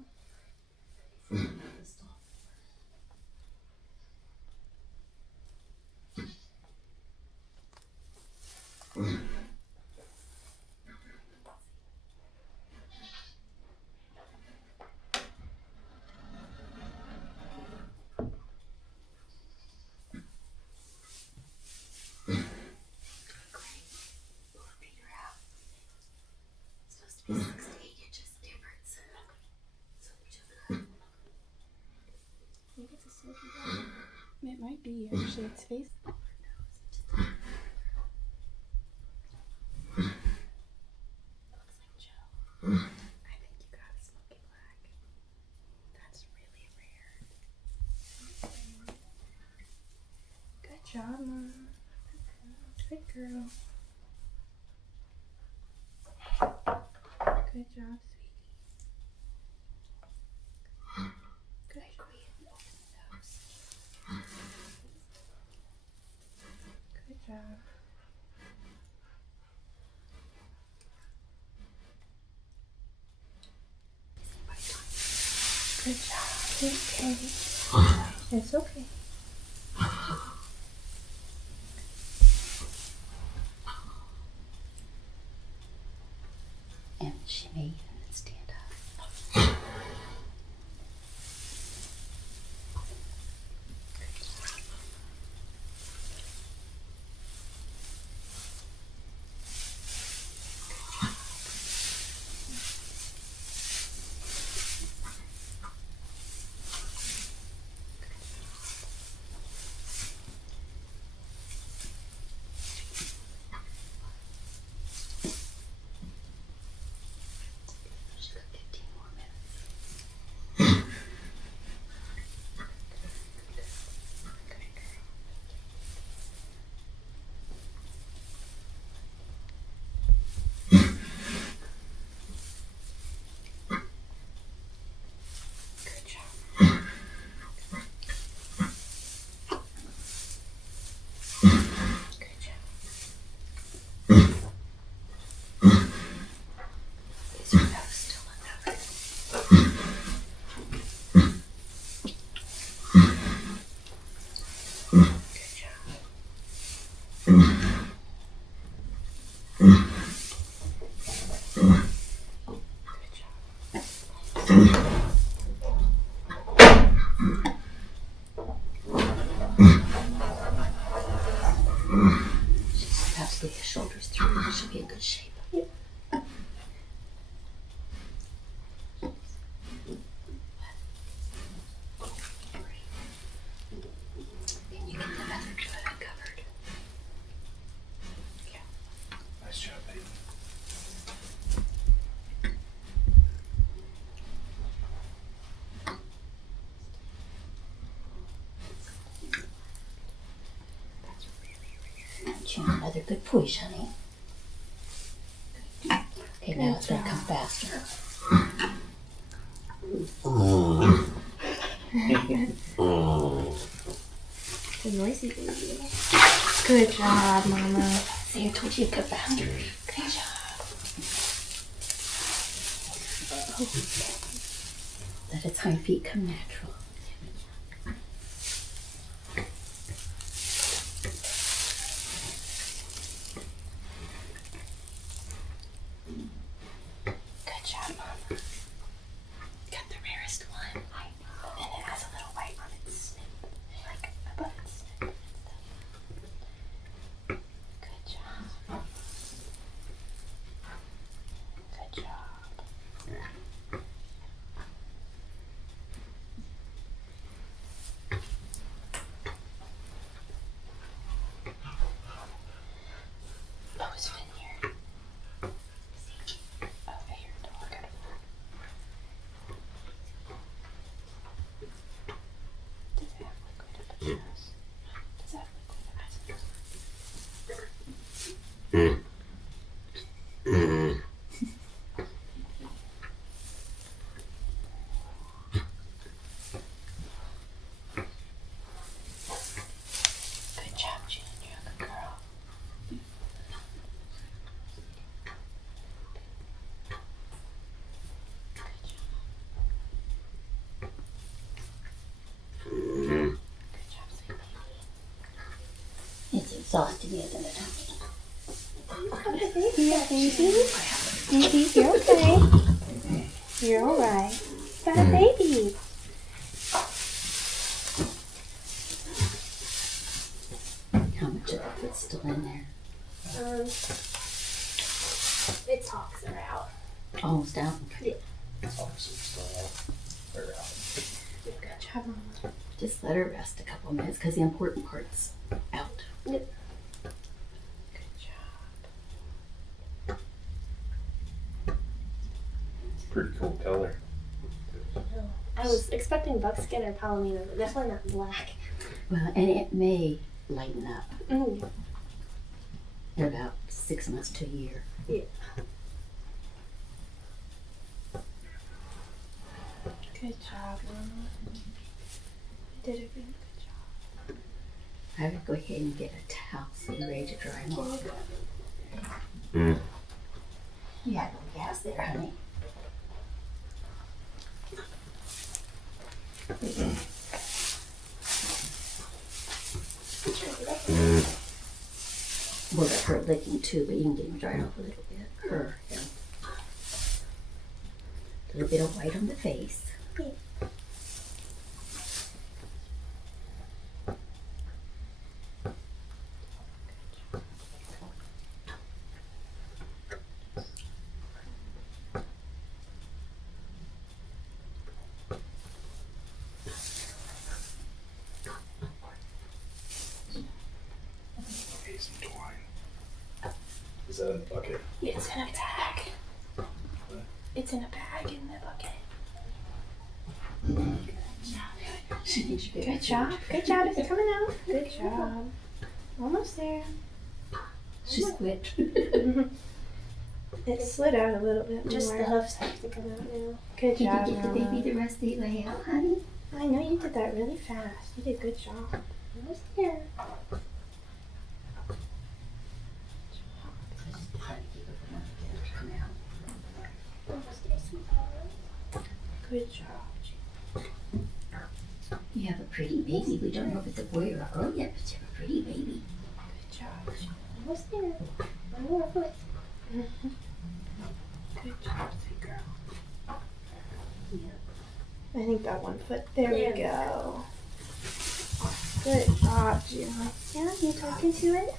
It might be actually its face. I think you got a smoky black. That's really rare. Good job, Mom. Good girl. Good job, sweetie. Good queen. Good job. Good job. It's okay. It's okay. And she may even stand up. She's about to get her shoulders through. She'll be in good shape. Can you get the other foot covered? Nice job, baby. That's another good push, honey. Okay, now it's gonna come faster. It's a noisy baby. Good job, Mama. See, I told you to cut faster. Good job. Let its hind feet come natural. Good job, Mama. Got the rarest one. I know. And it has a little white on its snoot, like above its snoot and stuff. Good job. Good job. Oh, it's been here. Over here, dog. Does it have liquid up its nose? Does it have liquid up its nose? Good job, June. You're a good girl. Good job, sweet baby. It's exhausting, isn't it, honey? Baby, you're okay. You're alright. Got a baby. How much of the foot's still in there? Its hocks are out. Almost out. Obviously, still out. They're out. Good job, Mama. Just let her rest a couple of minutes because the important part's out. Good job. Pretty cool color. I was expecting buckskin or palomino, but definitely not black. Well, and it may lighten up Mm. in about 6 months to a year. Yeah. Good job, Mama. You did a really good job. I would go ahead and get a towel so you're ready to dry them off. Mm. You had no gas there, honey. We'll let her licking too, but you can get them dried off a little bit. Her, yeah. A little bit of white on the face. Hey, some twine. Is that in the bucket? It's in a bag. It's in a bag in the bucket. She needs you Good job. Good job. It's coming out. Good job. Almost there. She's quit. It slid out a little bit. Just the hoofs have to come out now. Good Did you job, get the Mama. baby the rest of the way out, honey? I know you did that really fast. You did a good job. Almost there. Almost there, sweetheart. Good job. You have a pretty baby. We don't know if it's a boy or a girl yet, but you have a pretty baby. Good job. Almost there. One more foot. Good job, sweet girl. I think that 1 foot. There we go. Good job, June. Yeah, you talking to it?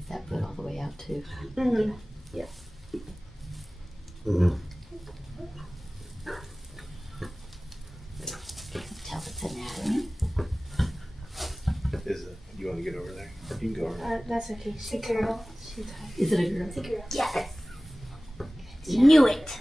Is that foot all the way out too? Mm-hmm. Yep. Tell its anatomy. Is it? You want to get over there? You can go over. That's okay. She girl. She's tired. Is it a girl? It's a girl. Yes. Knew it.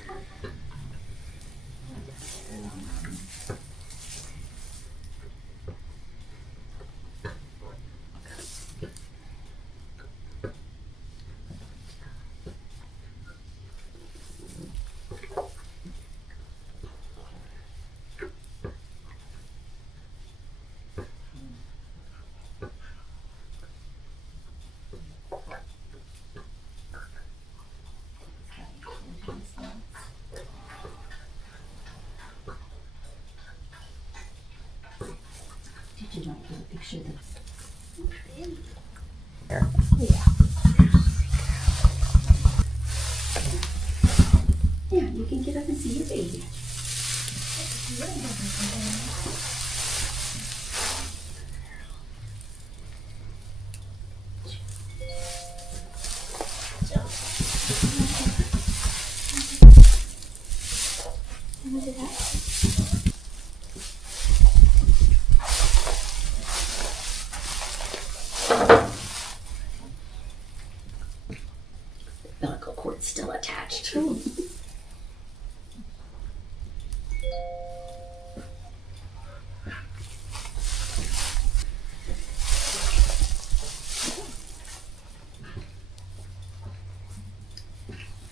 Did you not get a picture of the Yeah, you can get up and see your baby. The umbilical cord's still attached.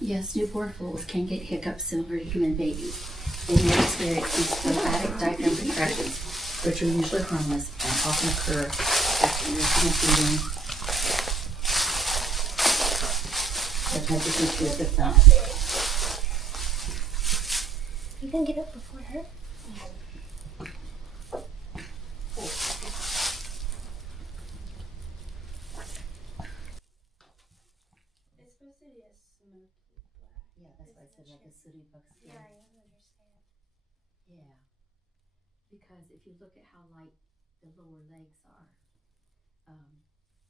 Yes, newborn foals can get hiccups similar to human babies. They may experience these lymphatic diaphragm contractions, which are usually harmless and often occur after nursing and feeding. Sometimes you can feel the thumb. You can get up before her. It's supposed to be a smoky black. Yeah, that's why I said like a sooty buckskin. Yeah, I understand. Yeah. Because if you look at how light the lower legs are,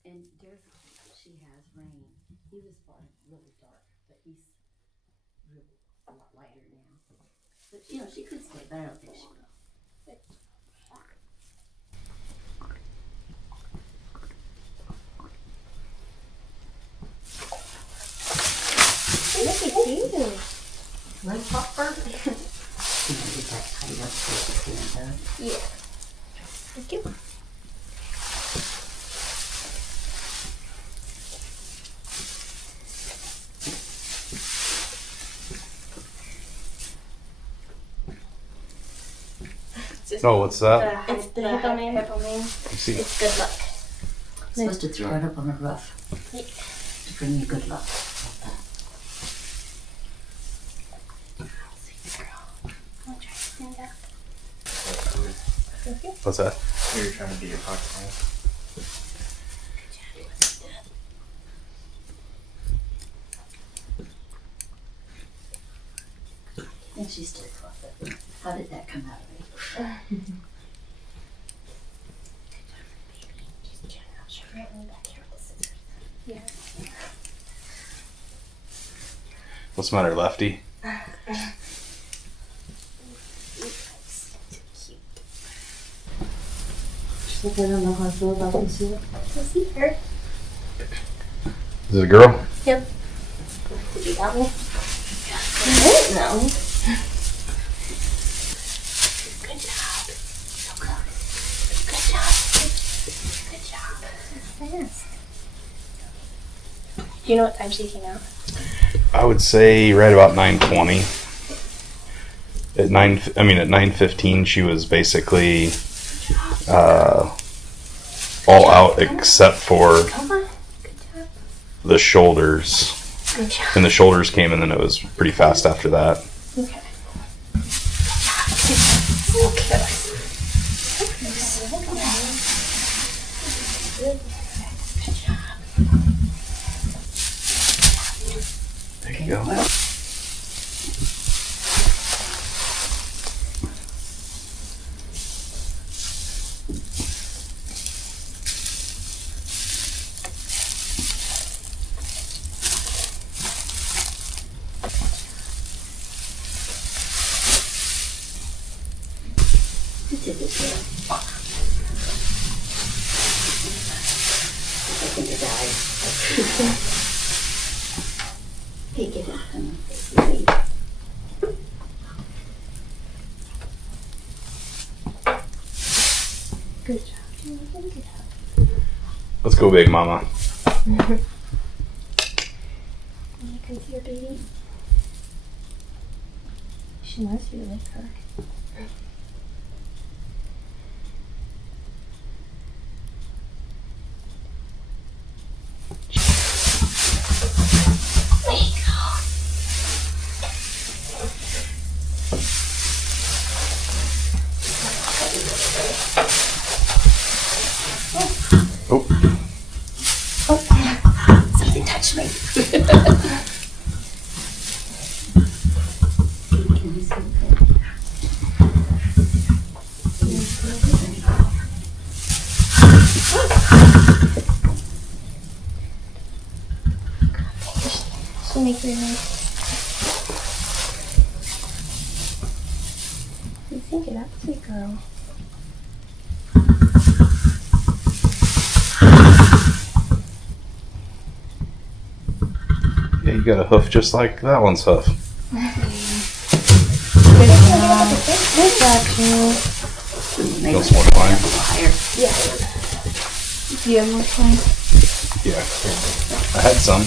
and Derek, she has Rain. He was born really dark, but he's really a lot lighter now. But you know, she could stay, but I don't think she will. Look at you. Right, Popper? You know, get that tied up so she stands up. Yeah. Thank you. No, what's that? It's the hippo man. You see? It's good luck. Supposed to throw it up on the roof to bring you good luck. I'll try to stand up. What's that? You're trying to be your pocket knife. And she's still fluffy. How did that come out of me? Just turn it. I'll show you right back here with the scissors. Yeah. What's the matter, Lefty? I don't know how I feel about this yet. I see her. Is it a girl? Yep. Did you got me? No. Good job. So close. Good job. Good job. Fast. Do you know what time she came out? I would say right about 9:20. At 9:15, she was basically all out except for Come on. Good job. the shoulders. Good job. And the shoulders came, and then it was pretty fast after that. Okay. Okay. Good job. did this here. I think it died. Hey, get it. Good job. Let's go, big mama. You can see your baby. She wants you to lick her. Oh, Something touched me. Can you see it? She'll make your noise. You think it up, sweet girl. yeah, you got a hoof just like that one's hoof. Good job, June. Maybe Feels more fine. higher. Do you have more time? Yeah, I had some.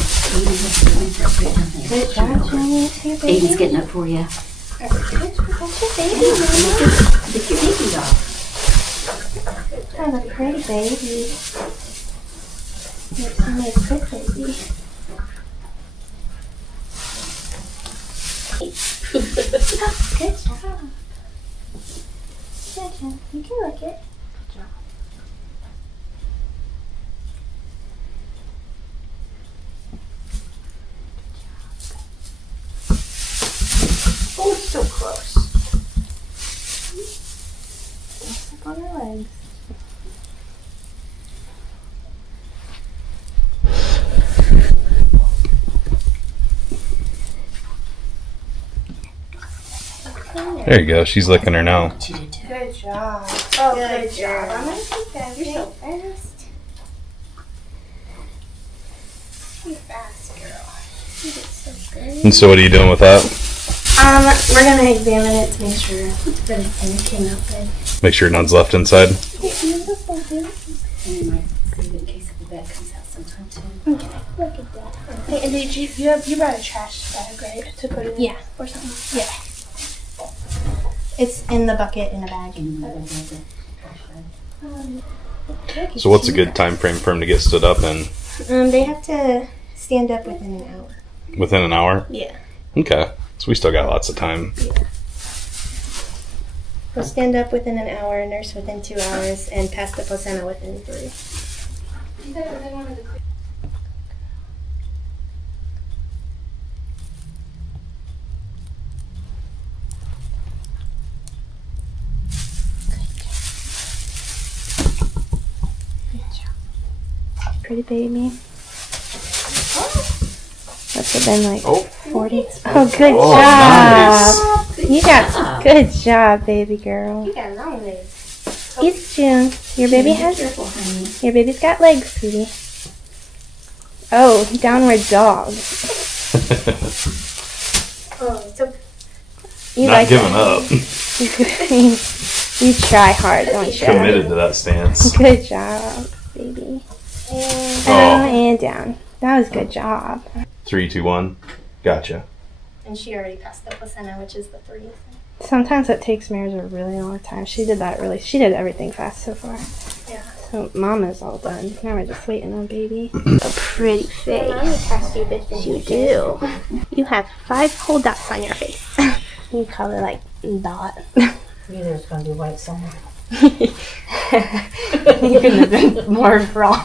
Good job, June. Aiden's getting up for you. That's your baby, Mama. Lick your baby off. Have a pretty baby. Makes me a good baby. Good job. Good job. You can lick it. Good job. Oh, it's so close. Step on her legs. There you go. She's licking her now. She did too. Good job. Oh, good job. I'm gonna take that. You're so fast. You're fast, girl. You did so good. And so, what are you doing with that? We're gonna examine it to make sure that everything came out good. Make sure none's left inside. Beautiful, baby. And you might save it in case the bed comes out sometime too. Okay, look at that. Hey, and did you brought a trash bag, right, to put it in? Yeah. Or something? Yeah. It's in the bucket in a bag. So, what's a good time frame for him to get stood up in? They have to stand up within an hour. Within an hour? Yeah. Okay. So we still got lots of time. We'll stand up within an hour, nurse within 2 hours, and pass the placenta within 3. Pretty baby. What's it been like? Oh. 40? Oh, good Oh, job. You got good job, baby girl. You got long legs. East June. Your baby has. Careful, honey. Your baby's got legs, sweetie. Oh, downward dog. Oh, so you Not like giving that? up. You try hard, don't you? Committed to that stance. Good job, baby. And down. That was a good job. 3, 2, 1. Gotcha. And she already passed the placenta, which is the 3. Sometimes it takes Mares a really long time. She did everything fast so far. Yeah. So Mama's all done. Now we're just waiting on baby. A pretty face. You do. You have 5 whole dots on your face. You color like dot. You knew there's going to be white somewhere. You couldn't have been more wrong.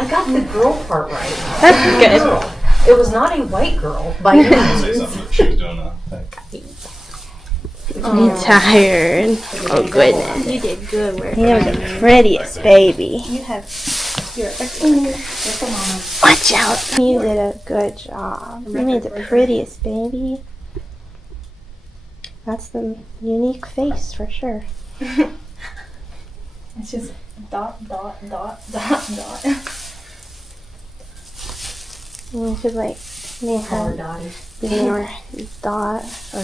I got the girl part right. That's good. It was not a white girl by any means. Say something. She was doing a thing. I'm tired. Oh goodness. You did good work. You have the prettiest baby. You have your watch out. You did a good job. You made the prettiest baby. That's the unique face for sure. It's just dot, dot, dot, dot, dot. You should like name Call her her Dottie. Bean or Dot or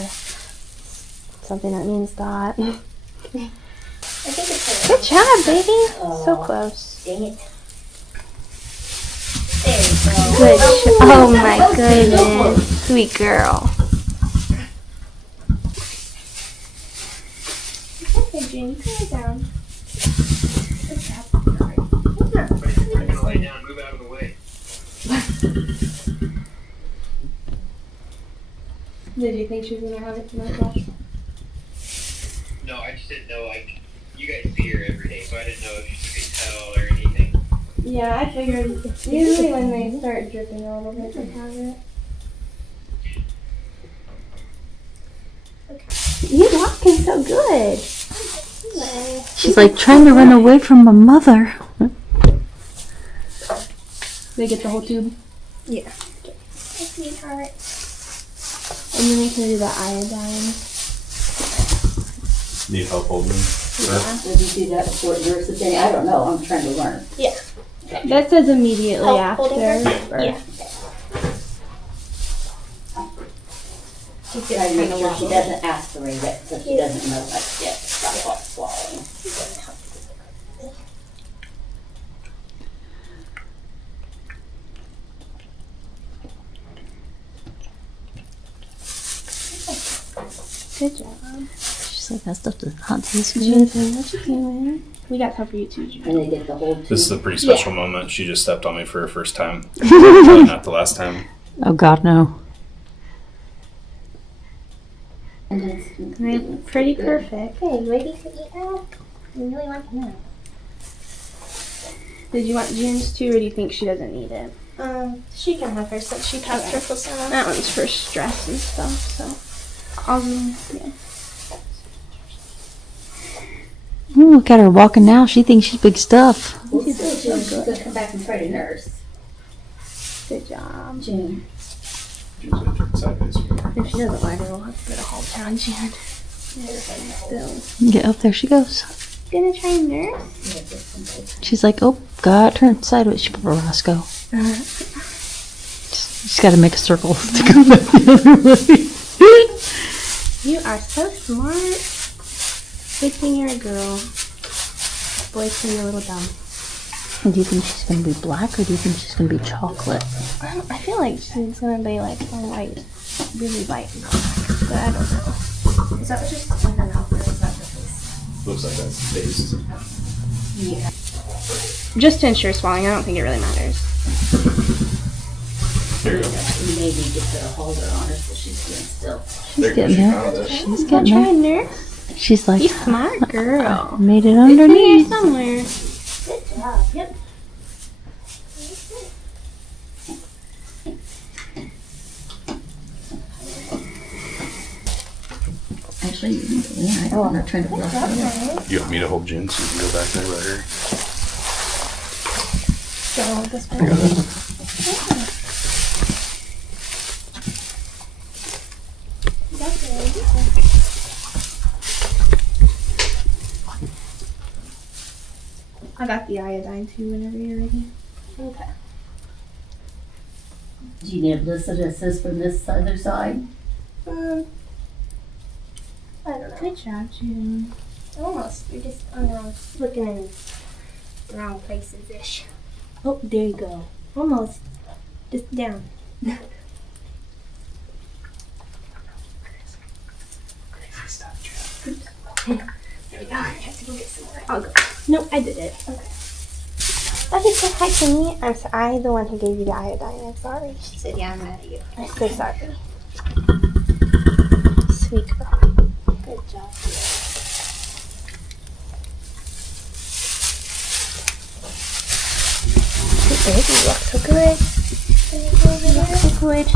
something that means Dot. I think it's Good job, baby. So Aw. close. Dang it. There you go. Good. Oh my goodness. Sweet girl. Okay, June, you can lay down. Good job. I can lay down, move out of the way. Did you think she was gonna have it tonight, Josh? No, I just didn't know, like, you guys see her every day, so I didn't know if you could tell or anything. Yeah, I figured usually when they start dripping a little bit, they have it. You're walking so good. She's like trying to run away from my mother. They get the whole tube. Hey, sweetheart. And then they can do the iodine. Need help holding her? Did you do that before nurse day? I don't know. I'm trying to learn. That says immediately Oh, after. holding her? birth. Yeah. She's trying to make sure she doesn't aspirate it, so she doesn't know like yet. Stop swallowing. Good job. She's like, that stuff does not taste good. Jonathan, what you doing? We got stuff for you too, Jonathan. And they get the whole tube. This is a pretty special moment. She just stepped on me for her first time. Probably not the last time. Oh God, no. And it's Pretty perfect. Hey, you ready to eat now? You really want to know. Did you want June's too, or do you think she doesn't need it? She can have her since she passed her placenta. That one's for stress and stuff, so. Yeah. Ooh, look at her walking now. She thinks she's big stuff. We'll see, June. She's gonna come back and try to nurse. Good job. June. Usually turn sideways. If she doesn't like it, we'll have to go to Whole Town, June. Still. Get up there she goes. Gonna try and nurse? She's like, oh God, turn sideways. She put Roscoe. She's got to make a circle to go back the other way. You are so smart. Good thing you're a girl. Boys can be a little dumb. And do you think she's going to be black, or do you think she's going to be chocolate? I feel like she's gonna be like a white, really white, but I don't know. Is that what you're in her mouth or is that the face? Looks like that's taste. Just to ensure swallowing, I don't think it really matters. Here you go. You may need to put a holder on her so she's doing still. She's There getting she there. found it. She's Wanna getting try there. and nurse? She's like, You smart girl. made it It's in here underneath. somewhere. Good job. Yep. Actually, you can go in. I'm not trying to rush her. You want me to hold June so you can go back there with her? So this one. I got the iodine too whenever you're ready. Okay. Do you need Alyssa to assist from this other side? I don't know. Good job, June. Almost. You're just on the wrong, looking in the wrong places ish. Oh, there you go. Almost. Just down. There you go. I have to go get some more. I'll go. Nope, I did it. Okay, say hi to me. I'm the one who gave you the iodine. I'm sorry. She said, yeah, I'm mad at you. I'm so sorry. Sweet girl. Good job. Good baby. You look so good. You look so good.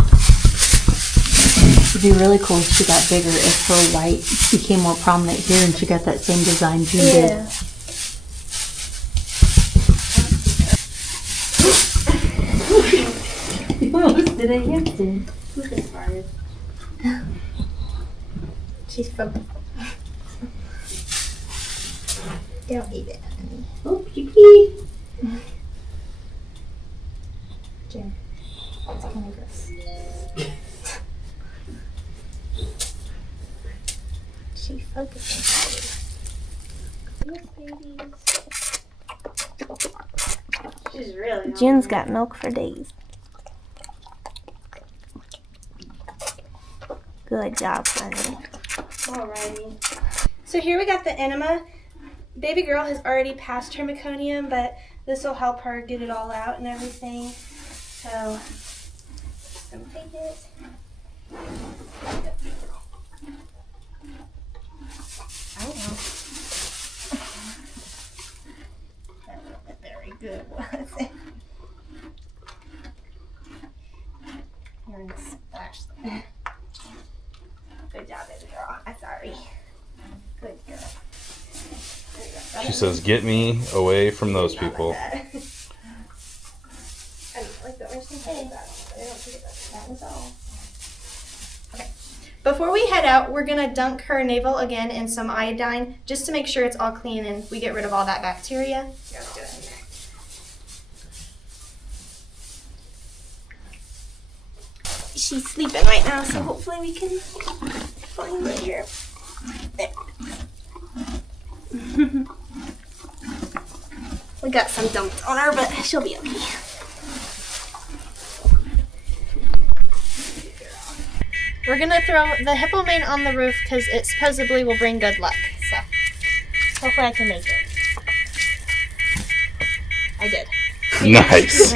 It'd be really cool if she got bigger, if her white became more prominent here and she got that same design June did. Yeah. You almost did it, yes, dude. Who's inspired? She's focused. Don't eat it, honey. Oh, you pee. Jen, it's kind of gross. She focuses. Yes, babies. She's really. June's got milk for days. Good job, honey. Alrighty. So here we got the enema. Baby girl has already passed her meconium, but this will help her get it all out and everything. So, just gonna take it. I know. That wasn't very good, was it? You're gonna splash there. Good job, baby girl. I'm sorry. Good girl. She says, "Get me away from those people." I don't like the orange thing. That was all. Okay. Before we head out, we're gonna dunk her navel again in some iodine just to make sure it's all clean and we get rid of all that bacteria. Yeah, let's do it. She's sleeping right now, so hopefully we can find her here. There. We got some dumped on her, but she'll be okay. We're gonna throw the hippomane on the roof because it supposedly will bring good luck. So hopefully I can make it. I did. Nice.